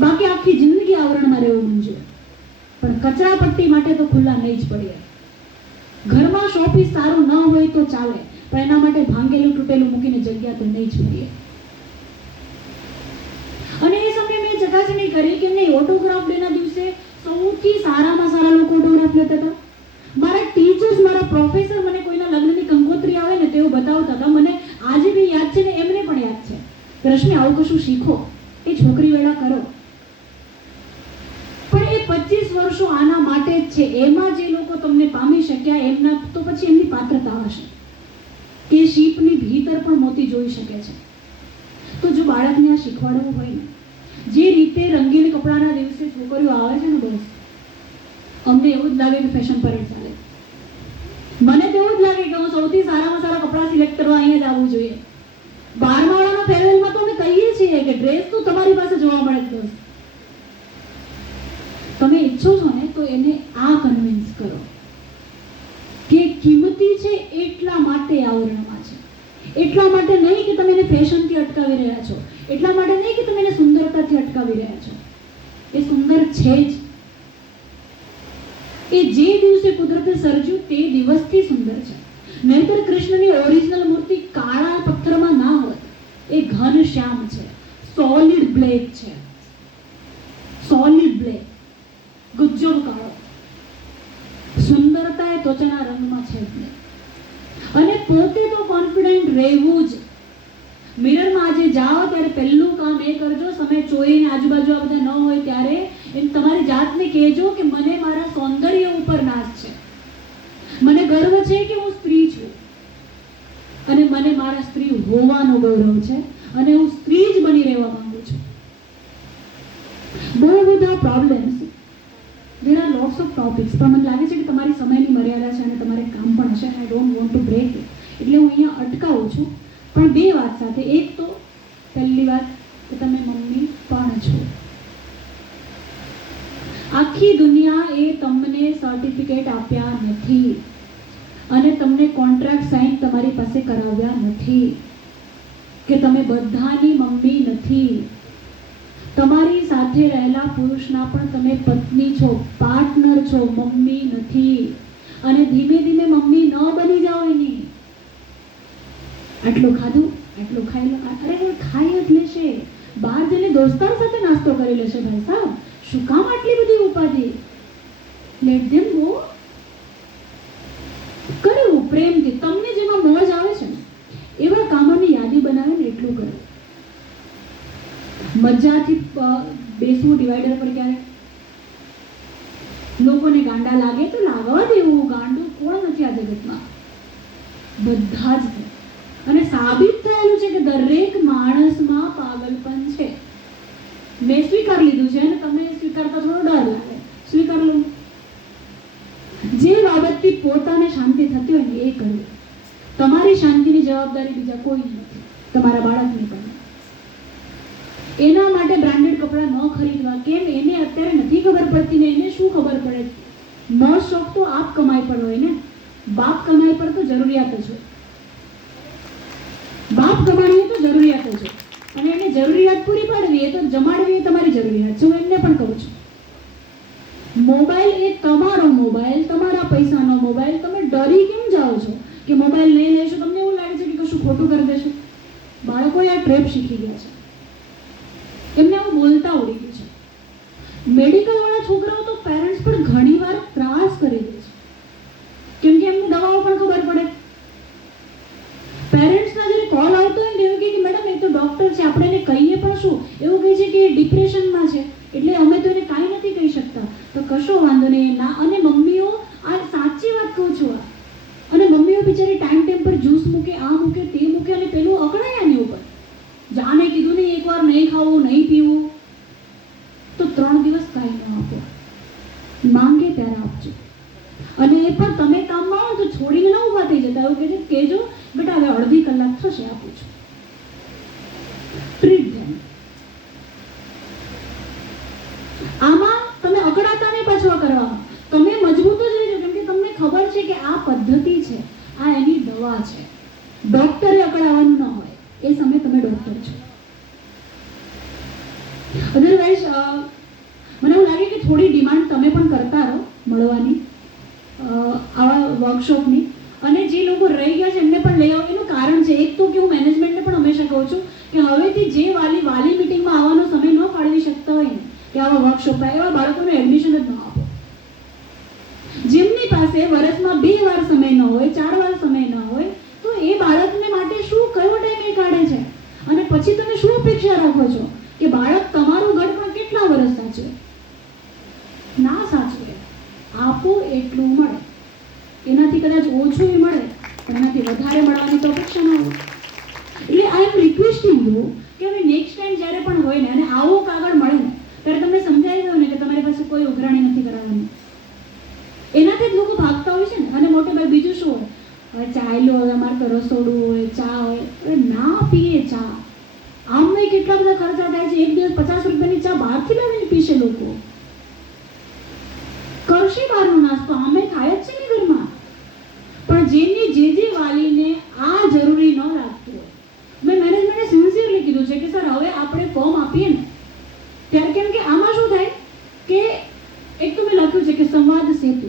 બાકી આખી જિંદગી આવરણમાં રહેવું મંજૂર, પણ કચરા પટ્ટી માટે તો ખુલ્લા નહીં જ પડીએ. ઘરમાં શોપીસ સારું ન હોય તો ચાલે, પણ એના માટે ભાંગેલું તૂટેલું મૂકીને જગ્યા તો નહીં જ પડીએ. અને એ સમયે મેં ચકાસણી કરી કે નહીં, ઓટોગ્રાફ ડેના દિવસે સૌથી સારામાં સારા લોકો ઓટોગ્રાફ લેતા હતા. મારા ટીચર્સ, મારા પ્રોફેસર મને કોઈના લગ્નની કંકોત્રી આવે ને તેઓ બતાવતા હતા. મને આજે બી યાદ છે ને એમને પણ યાદ છે કે રશ્મિ આવું કશું શીખો, એ છોકરી વેળા કરો. પણ એ 25 વર્ષો આના માટે જ છે. એમાં જે લોકો તમને પામી શક્યા એમના તો પછી એમની પાત્રતા હશે કે શીપની ભીતર પણ મોતી જોઈ શકે છે. તો જો બાળકને આ શીખવાડવું હોય ને, જે રીતે રંગીન કપડાના દિવસે છોકરીઓ આવે છે ને, બસ અમને એવું જ લાગે કે ફેશન પરેડ ચાલે. મને તો એવું જ લાગે કે હું સૌથી સારામાં સારા કપડાં સિલેક્ટ કરવા અહીંયા જ આવવું જોઈએ. 12મા વાળાના ફેરવેલમાં તો અમે કહીએ છીએ કે ડ્રેસ તો તમારી પાસે જોવા મળે જ. બસ તમે ઈચ્છો છો ને તો એને આ કન્વિન્સ કરો કે કિંમતી છે એટલા માટે આવરણમાં છે. એટલા માટે નહીં કે તમે એને ફેશનથી અટકાવી રહ્યા છો, એટલા માટે નહીં કે તમે એને સુંદરતાથી અટકાવી રહ્યા છો. એ સુંદર છે જ. એ જે દિવસે કુદરતે સર્જ્યું તે દિવસથી સુંદર છે. નહીતર કૃષ્ણની ઓરિજિનલ મૂર્તિ કાળા પથ્થરમાં ના હોત. એ ઘન શ્યામ છે, સોલિડ બ્લેક છે, સોલિડ બ્લેક, ગુજ્જમ કાળો. સુંદરતા એ ત્વચાના રંગમાં છે જ નહીં. અને પોતે તો કોન્ફિડન્ટ રહેવું જ. મિરરમાં આજે જાઓ ત્યારે પહેલું કામ એ કરજો, સમય ચોઈને આજુબાજુ આ બધા ન હોય ત્યારે એમ તમારી જાતને કહેજો કે મને મારા સૌંદર્ય ઉપર નાશ છે, મને ગર્વ છે કે હું સ્ત્રી છું, અને મને મારા સ્ત્રી હોવાનો ગૌરવ છે, અને હું સ્ત્રી જ બની રહેવા માંગુ છું. બહુ બધા problems, there are lots of topics, પણ મને લાગે છે કે તમારી સમયની મર્યાદા છે અને તમારે કામ પણ હશે. I don't want to break it, એટલે હું અહીંયા અટકાવું છું. પણ બે વાત સાથે, એક તો પહેલી વાત કે તમે મમ્મી પણ છો. આખી દુનિયા એ તમને સર્ટિફિકેટ આપ્યા નથી અને તમને કોન્ટ્રાક્ટ સાઇન તમારી પાસે કરાવ્યા નથી કે તમે બધાની મમ્મી નથી. તમારી સાથે રહેલા પુરુષના પણ તમે પત્ની છો, પાર્ટનર છો, મમ્મી નથી. અને ધીમે ધીમે મમ્મી ન બની જાઓ એની. આટલું ખાધું, આટલું ખાઈ લો. અરે કોઈ ખાઈ જ લેશે, બહાર જઈને દોસ્તાર સાથે નાસ્તો કરી લેશે. ભાઈ સાહેબ, શું કામ આટલી બધી ઉપાધિ? લેટ ધેમ ગો. કરવું પ્રેમથી, તમને જેમાં મોજ આવે છે ને એવા કામોની યાદી બનાવીને એટલું કરો. મજાથી બેસવું ડિવાઈડર પર. ક્યારેક લોકોને ગાંડા લાગે તો લાગવા દેવું. ગાંડું કોણ નથી આ જગતમાં? બધા જ છે. અને સાબિત થયેલું છે કે દરેક માણસમાં પાગલપન છે. મેં સ્વીકાર લીધું છે અને તમને સ્વીકારતા થોડો ડર લાગે, સ્વીકાર લો. જે બાબતથી પોતાને શાંતિ થતી હોય ને એ કરવું. તમારી શાંતિની જવાબદારી બીજા કોઈ નથી, તમારા બાળકની પણ. એના માટે બ્રાન્ડેડ કપડાં ન ખરીદવા. કેમ? એને અત્યારે નથી ખબર પડતી ને એને શું ખબર પડે? નો શોખ તો આપ કમાઈ પર હોય ને. બાપ કમાઈ પર તો જરૂરિયાત જ હોય. બાપ કમાણી તો જરૂરિયાત છે અને એને જરૂરિયાત પૂરી પાડવી એ તો જમાડવી એ તમારી જરૂરિયાત છે. હું એમને પણ કહું છું, મોબાઈલ એ તમારો મોબાઈલ, તમારા પૈસાનો મોબાઈલ. તમે ડરી કેમ જાઓ છો કે મોબાઈલ નહીં લેશો? તમને એવું લાગે છે કે કશું ખોટું કરી દેશો? બાળકોએ આ ટ્રેપ શીખી ગયા છે, એમને આવું બોલતા આવડી ગયું છે. મેડિકલ વાળા છોકરાઓ તો પેરેન્ટ્સ પણ ઘણીવાર ત્રાસ કરી દે છે, કેમ કે એમને દવાઓ પણ ખબર પડે. પેરેન્ટ્સના જ્યારે કોલ આવતો હોય ને એવું કહે કે મેડમ એ તો ડૉક્ટર છે, આપણે એને કહીએ પણ શું? એવું કહે છે કે એ ડિપ્રેશનમાં છે એટલે અમે તો એને કાંઈ નથી કહી શકતા. તો કશો વાંધો નહીં ના. અને મમ્મીઓ, આ સાચી વાત કહું છું, અને મમ્મીઓ બિચારી ટાઈમ પર જ્યુસ મૂકે, આ મૂકે, તે મૂકે અને પેલું અકળાય આની ઉપર. જાને કીધું નહીં એકવાર નહીં ખાવું, નહીં પીવું, તો 3 દિવસ કાંઈ ન આપો. માંગે ત્યારે આપજો. અને એ પણ તમે કામમાં આવો તો છોડીને ન ઊભા થઈ જતા. એવું કહેજો બેટા હવે અડધી કલાક થશે, આપું છું. ટ્રીટ ધેમ. આમાં તમે અકળાતા ને પાછવા કરવામાં તમે મજબૂત જ રહેજો, કેમ કે તમને ખબર છે કે આ પદ્ધતિ છે, આ એની દવા છે. ડોક્ટરે અકળાવવાનું ન હોય એ સમયે તમે ડોક્ટર છો. અધરવાઇઝ મને એવું લાગે કે થોડી ડિમાન્ડ તમે પણ કરતા રહો મળવાની, આવા વર્કશોપની. અને જે લોકો રહી ગયા છે એમને પણ લઈ આવો. એનું કારણ છે એક તો કે હું મેનેજમેન્ટને પણ હંમેશા કહું છું કે હવેથી જે વાલી મિટિંગમાં આવવાનો સમય ન ફાળવી શકતા હોય ને કે આવા વર્કશોપમાં, એવા બાળકોને એડમિશન જ ન આપો. જેમની પાસે વર્ષમાં 2 વાર સમય ન હોય, 4 વાર સમય ન હોય, તો એ બાળકને માટે શું કયો ટાઈમ એ કાઢે છે? અને પછી તમે શું અપેક્ષા રાખો છો કે બાળક તમારું ઘર પણ કેટલા વર્ષ સાચવે? ના સાચવે. આપો એટલું મળે, એનાથી કદાચ ઓછું મળે પણ એનાથી વધારે મળવાની તો અપેક્ષા ન હોય. એટલે આઈ એમ રિક્વેસ્ટિંગ યુ કે હવે નેક્સ્ટ ટાઈમ જ્યારે પણ હોય ને અને આવો કાગળ મળે ને ત્યારે તમને સમજાવી દો ને કે તમારી પાસે કોઈ ઉઘરાણી નથી કરાવવાની. એનાથી જ લોકો ભાગતા હોય છે ને. અને મોટે ભાઈ બીજું શું હોય? હવે ચાલ્યો, હવે અમારે તો રસોડું હોય, ચા હોય. અરે ના પીએ ચા. આમને કેટલા બધા ખર્ચા થાય છે. એક દિવસ 50 રૂપિયાની ચા બહારથી લાવીને પીશે લોકો. કરશે બહારનો નાસ્તો, આમે થાય જ છે ને ઘરમાં. પણ જેની જે વાલીને આ જરૂરી ન લાગતું હોય, મેં મેનેજમેન્ટે સિન્સિયરલી કીધું છે કે સર હવે આપણે ફોર્મ આપીએ ને ત્યારે, કેમ કે આમાં શું થાય કે એક તો મેં લખ્યું છે કે સંવાદ સેતુ,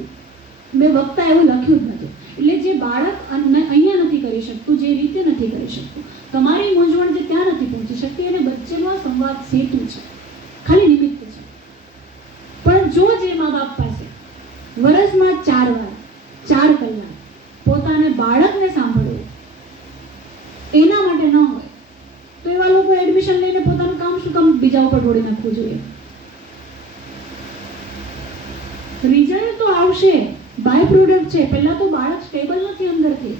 મેં વક્તા એવું લખ્યું જ નથી. એટલે જે બાળક અહીંયા નથી કરી શકતું, જે રીતે નથી કરી શકતું, તમારી મૂંઝવણ જે ત્યાં નથી પહોંચી શકતી, અને વચ્ચેનો આ સંવાદ સેતુ છે, ખાલી નિમિત્ત છે. પણ જો જે મા બાપ પાસે વર્ષમાં 4 વાર 4 કલાક પોતાને બાળકને સાંભળવું એના માટે ન હોય તો એવા લોકો એડમિશન લઈને પોતાનું કામ શું કામ બીજા ઉપર ઢોળી નાખવું જોઈએ? રિઝલ્ટ તો આવશે, બાય પ્રોડક્ટ છે. પહેલા તો બાળક સ્ટેબલ નથી અંદરથી.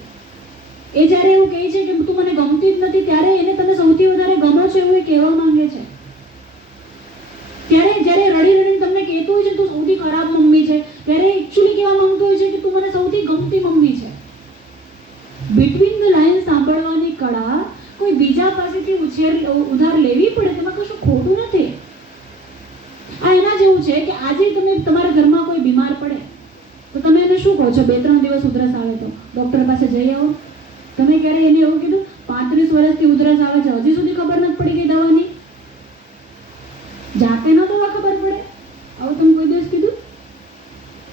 એ જ્યારે એવું કહે છે કે તું મને ગમતી જ નથી, ત્યારે એને તમે સૌથી વધારે ગમો છો એવું એ કહેવા માંગે છે. ત્યારે જ્યારે રડી રડીને તમને કહેતું હોય છે તું સૌથી ખરાબ મમ્મી છે, ત્યારે એકચ્યુઅલી કહેવા માંગતો હોય છે કે તું મને સૌથી ગમતી મમ્મી છે. બિટવીન ધ લાઇન સાંભળવાની કળા કોઈ બીજા પાસેથી ઉધાર લેવી પડે તેમાં કશું ખોટું નથી. આ એના જેવું છે કે આજે તમે તમારા ઘરમાં કોઈ બીમાર પડે તો તમે એને શું કહો છો? 2-3 દિવસ ઉધરસ આવે તો ડૉક્ટર પાસે જઈ આવો. તમે ક્યારે એને એવું કીધું 35 વર્ષથી ઉધરસ આવે છે હજી સુધી ખબર નથી પડી ગઈ દવાની? જાતે ન દવા ખબર પડે? આવું તમે કોઈ દિવસ કીધું?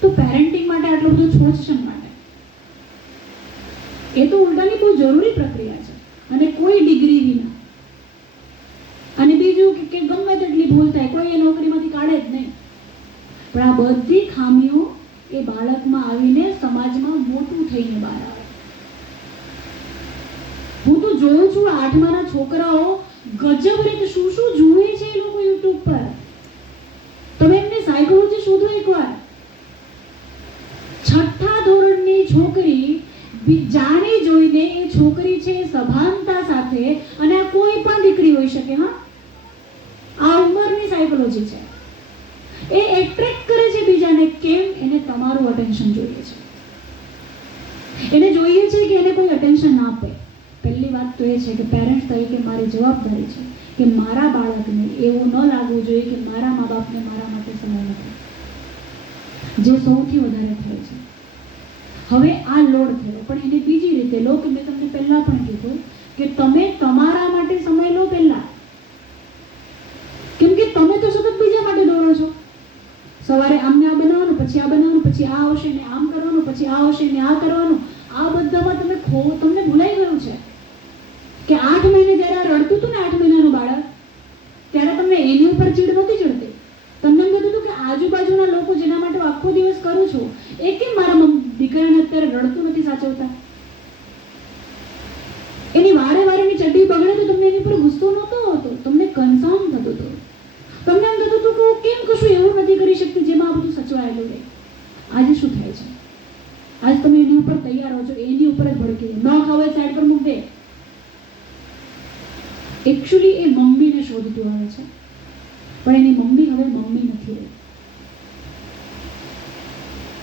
તો પેરેન્ટિંગ માટે આટલું બધું છોછ શા માટે? એ તો ઉલટાની બહુ જરૂરી પ્રક્રિયા છે. પણ આ બધી ખામીઓ એ બાળકમાં આવીને સમાજમાં મોટું થઈને બહાર આવે. હું તો જોઉં છું 8માના છોકરાઓ ગજબ રીતે શું શું જુએ છે એ લોકો યુટ્યુબ પર. તમે એમની સાયકોલોજી શોધો એકવાર. 6ઠા ધોરણની છોકરી જાણી જોઈને એ છોકરી છે સભાનતા સાથે, અને આ કોઈ પણ દીકરી હોઈ શકે, હા, આ ઉંમરની સાયકોલોજી છે. એ એટ્રેક્ટ કરે છે બીજાને. કેમ? એને તમારું અટેન્શન જોઈએ છે. એને જોઈએ છે કે એને કોઈ અટેન્શન ના આપે. પહેલી વાત તો એ છે કે પેરેન્ટ્સ તરીકે મારી જવાબદારી છે કે મારા બાળકને એવું ન લાગવું જોઈએ કે મારા મા બાપને મારા માટે સમય નથી, જે સૌથી વધારે થાય છે. હવે આ લોડ થયો, પણ એને બીજી રીતે લો કે મેં તમને પહેલા પણ કીધું કે તમે તમારા માટે સમય લો પહેલા. કેમ કે તમે તો સતત બીજા માટે દોડો છો. સવારે આમને આ બનાવવાનું, પછી આ બનાવવાનું, પછી આ આવશે ને આમ કરવાનું, પછી આ આવશે ને આ કરવાનું. આ બધામાં તમને ભૂલાઈ ગયું છે કે 8 મહિને જ્યારે આ રડતું હતું ને 8 મહિનાનું બાળક, ત્યારે તમને એની ઉપર ચીડ નહોતી ચડતી. તમને એમ કહેતું હતું કે આજુબાજુના લોકો જેના માટે આખો દિવસ કરું છું એ કેમ મારા દીકરાને અત્યારે રડતું નથી સાચવતા. એની વારે વારેની ચડ્ડી બગડે તો તમને એની પર ગુસ્સો નહોતો હોતો, તમને કન્સર્ન થતું હતું. તમને એમ થતું હતું કે હું કેમ કશું એવું નથી કરી શકતી જેમાં આ બધું સચવાયેલું રહે. આજે શું થાય છે? આજ તમે એની ઉપર તૈયાર હો છો, એની ઉપર જ ભડકી ન ખાવે સાઈડ પર મૂક દે. એકચ્યુઅલી એ મમ્મીને શોધતું આવે છે, પણ એની મમ્મી હવે મમ્મી નથી રહી.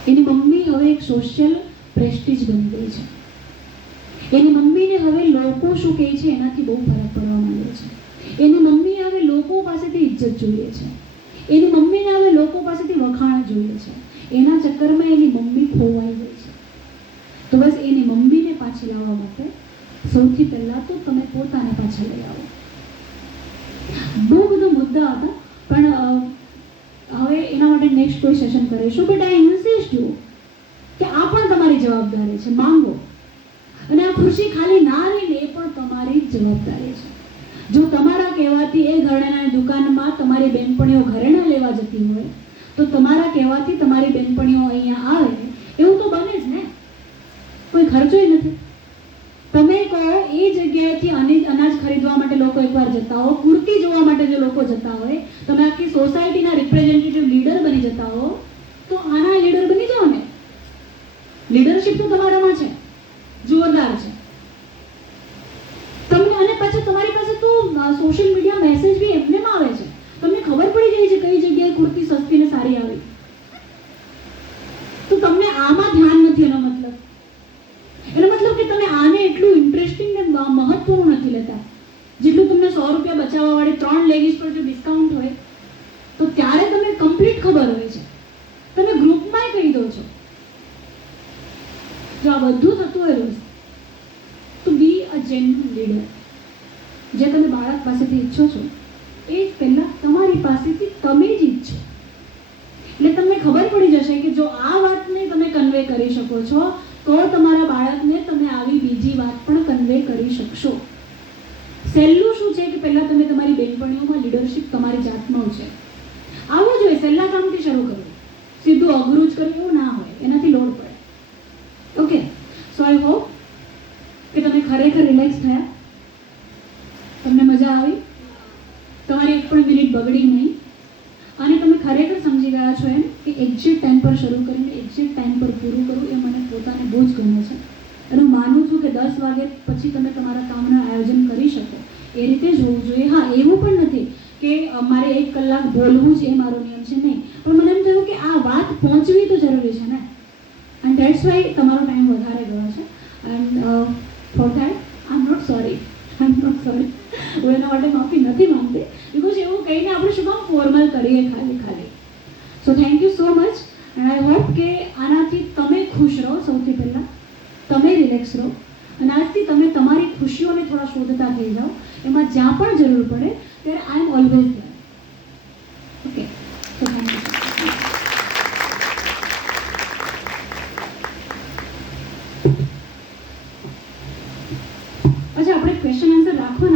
એની મમ્મી હવે એક સોશિયલ પ્રેસ્ટીજ બની ગઈ છે. એની મમ્મીને હવે લોકો શું કહે છે એનાથી બહુ ફરક પડવા માંડ્યો છે. એની મમ્મી હવે લોકો પાસેથી ઇજ્જત જોઈએ છે. એની મમ્મીને હવે લોકો પાસેથી વખાણ જોઈએ છે. એના ચક્કરમાં એની મમ્મી ખોવાઈ ગઈ છે. તો બસ એની મમ્મીને પાછી લાવવા માટે સૌથી પહેલા તો તમે પોતાને પાછા લઈ આવો. બહુ બધા મુદ્દા હતા, પણ હવે એના માટે નેક્સ્ટ કોઈ સેશન કરીશું. બટ આઈ ઇન્સિસ્ટ યુ કે આ પણ તમારી જવાબદારી છે. માંગો. અને આ ખુશી ખાલી ના રહીને એ પણ તમારી જવાબદારી છે. જો તમારા કહેવાથી એ ઘરેણાની દુકાનમાં તમારી બેનપણીઓ ઘરેણા લેવા જતી હોય, તો તમારા કહેવાથી તમારી બેનપણીઓ અહીંયા આવે એવું તો બને જ ને. કોઈ ખર્ચોય નથી. તમે કહો એ જગ્યાએથી અનાજ ખરીદવા માટે લોકો એકવાર જતા હો, કુર્તી જોવા માટે જો લોકો જતા હોય, તમે આખી સોસાયટીના રિપ્રેઝેન્ટેટિવ લીડર બની જતા હો, તો આના લીડર બની જાઓ ને. લીડરશિપ તો તમારામાં છે, જોરદાર છે. તમને અને પાછું તમારી પાસે તો સોશિયલ મીડિયા મેસેજ બી એમને આવે છે. તમને ખબર પડી જાય છે કઈ જગ્યાએ કુર્તી સસ્તી ને સારી આવી. તો તમને આમાં ધ્યાન નથી. એનો મતલબ કે તમે આને એટલું ઇન્ટરેસ્ટિંગ ને મહત્વનું નથી લેતા જેટલું તમને 100 રૂપિયા બચાવવા વાળી 3 લેગીસ પર જો ડિસ્કાઉન્ટ હોય તો ત્યારે તમને કમ્પ્લીટ ખબર હોય છે. તમે ગ્રુપમાં કહી દો છો. જો આ બધું થતું હોય રોજ, તો બી અ જેન્યુઇન લીડર. જે તમે બાળક પાસેથી ઈચ્છો છો એ પહેલા તમારી પાસેથી તમે જ ઈચ્છો. એટલે તમને ખબર પડી જશે કે જો આ વાતને તમે કન્વે કરી શકો છો તો તમારા બાળકને તમે આવી બીજી વાત પણ કન્વે કરી શકશો. સહેલું શું છે કે પહેલા તમે તમારી બેનપણીઓમાં લીડરશિપ તમારી જાતમાં છે. આવું જોઈએ. સહેલા કામથી શરૂ કરવું. સીધું અઘરું જ કરવું એવું ના હોય, એનાથી લોડ પડે. ઓકે, સો આઈ હોપ કે તમે ખરેખર રિલેક્સ થયા, તમને મજા આવી, તમારી એક પણ મિનિટ બગડી નહીં, અને તમે ખરેખર સમજી ગયા છો એમ કે એક્ઝેક્ટ ટાઈમ પર શરૂ કરીને એક્ઝેક્ટ ટાઈમ પર પૂરું કરવું એ મને પોતાને બહુ જ ગમે છે. અને હું માનું છું કે 10 વાગે પછી તમે તમારા કામનું આયોજન કરી શકો એ રીતે જ હોવું જોઈએ. હા, એવું પણ નથી કે મારે 1 કલાક બોલવું જ એ મારો નિયમ છે, નહીં. પણ મને એમ થયું કે આ વાત પહોંચવી તો જરૂરી છે ને, એન્ડ ધેટ્સ વાય તમારો ટાઈમ વધારે ગયો છે. And for that I am not sorry. હું એના માટે માફી નથી માંગતી, બિકોઝ એવું કહીને આપણે શું કામ ફોર્મલ કરીએ ખાલી. So thank you so much. And I hope કે આનાથી તમે ખુશ રહો. સૌથી પહેલાં તમે રિલેક્સ રહો, અને આજથી તમે તમારી ખુશીઓને થોડા શોધતા થઈ જાઓ. એમાં જ્યાં પણ જરૂર પડે ત્યારે આઈ એમ ઓલવેઝ ધેર.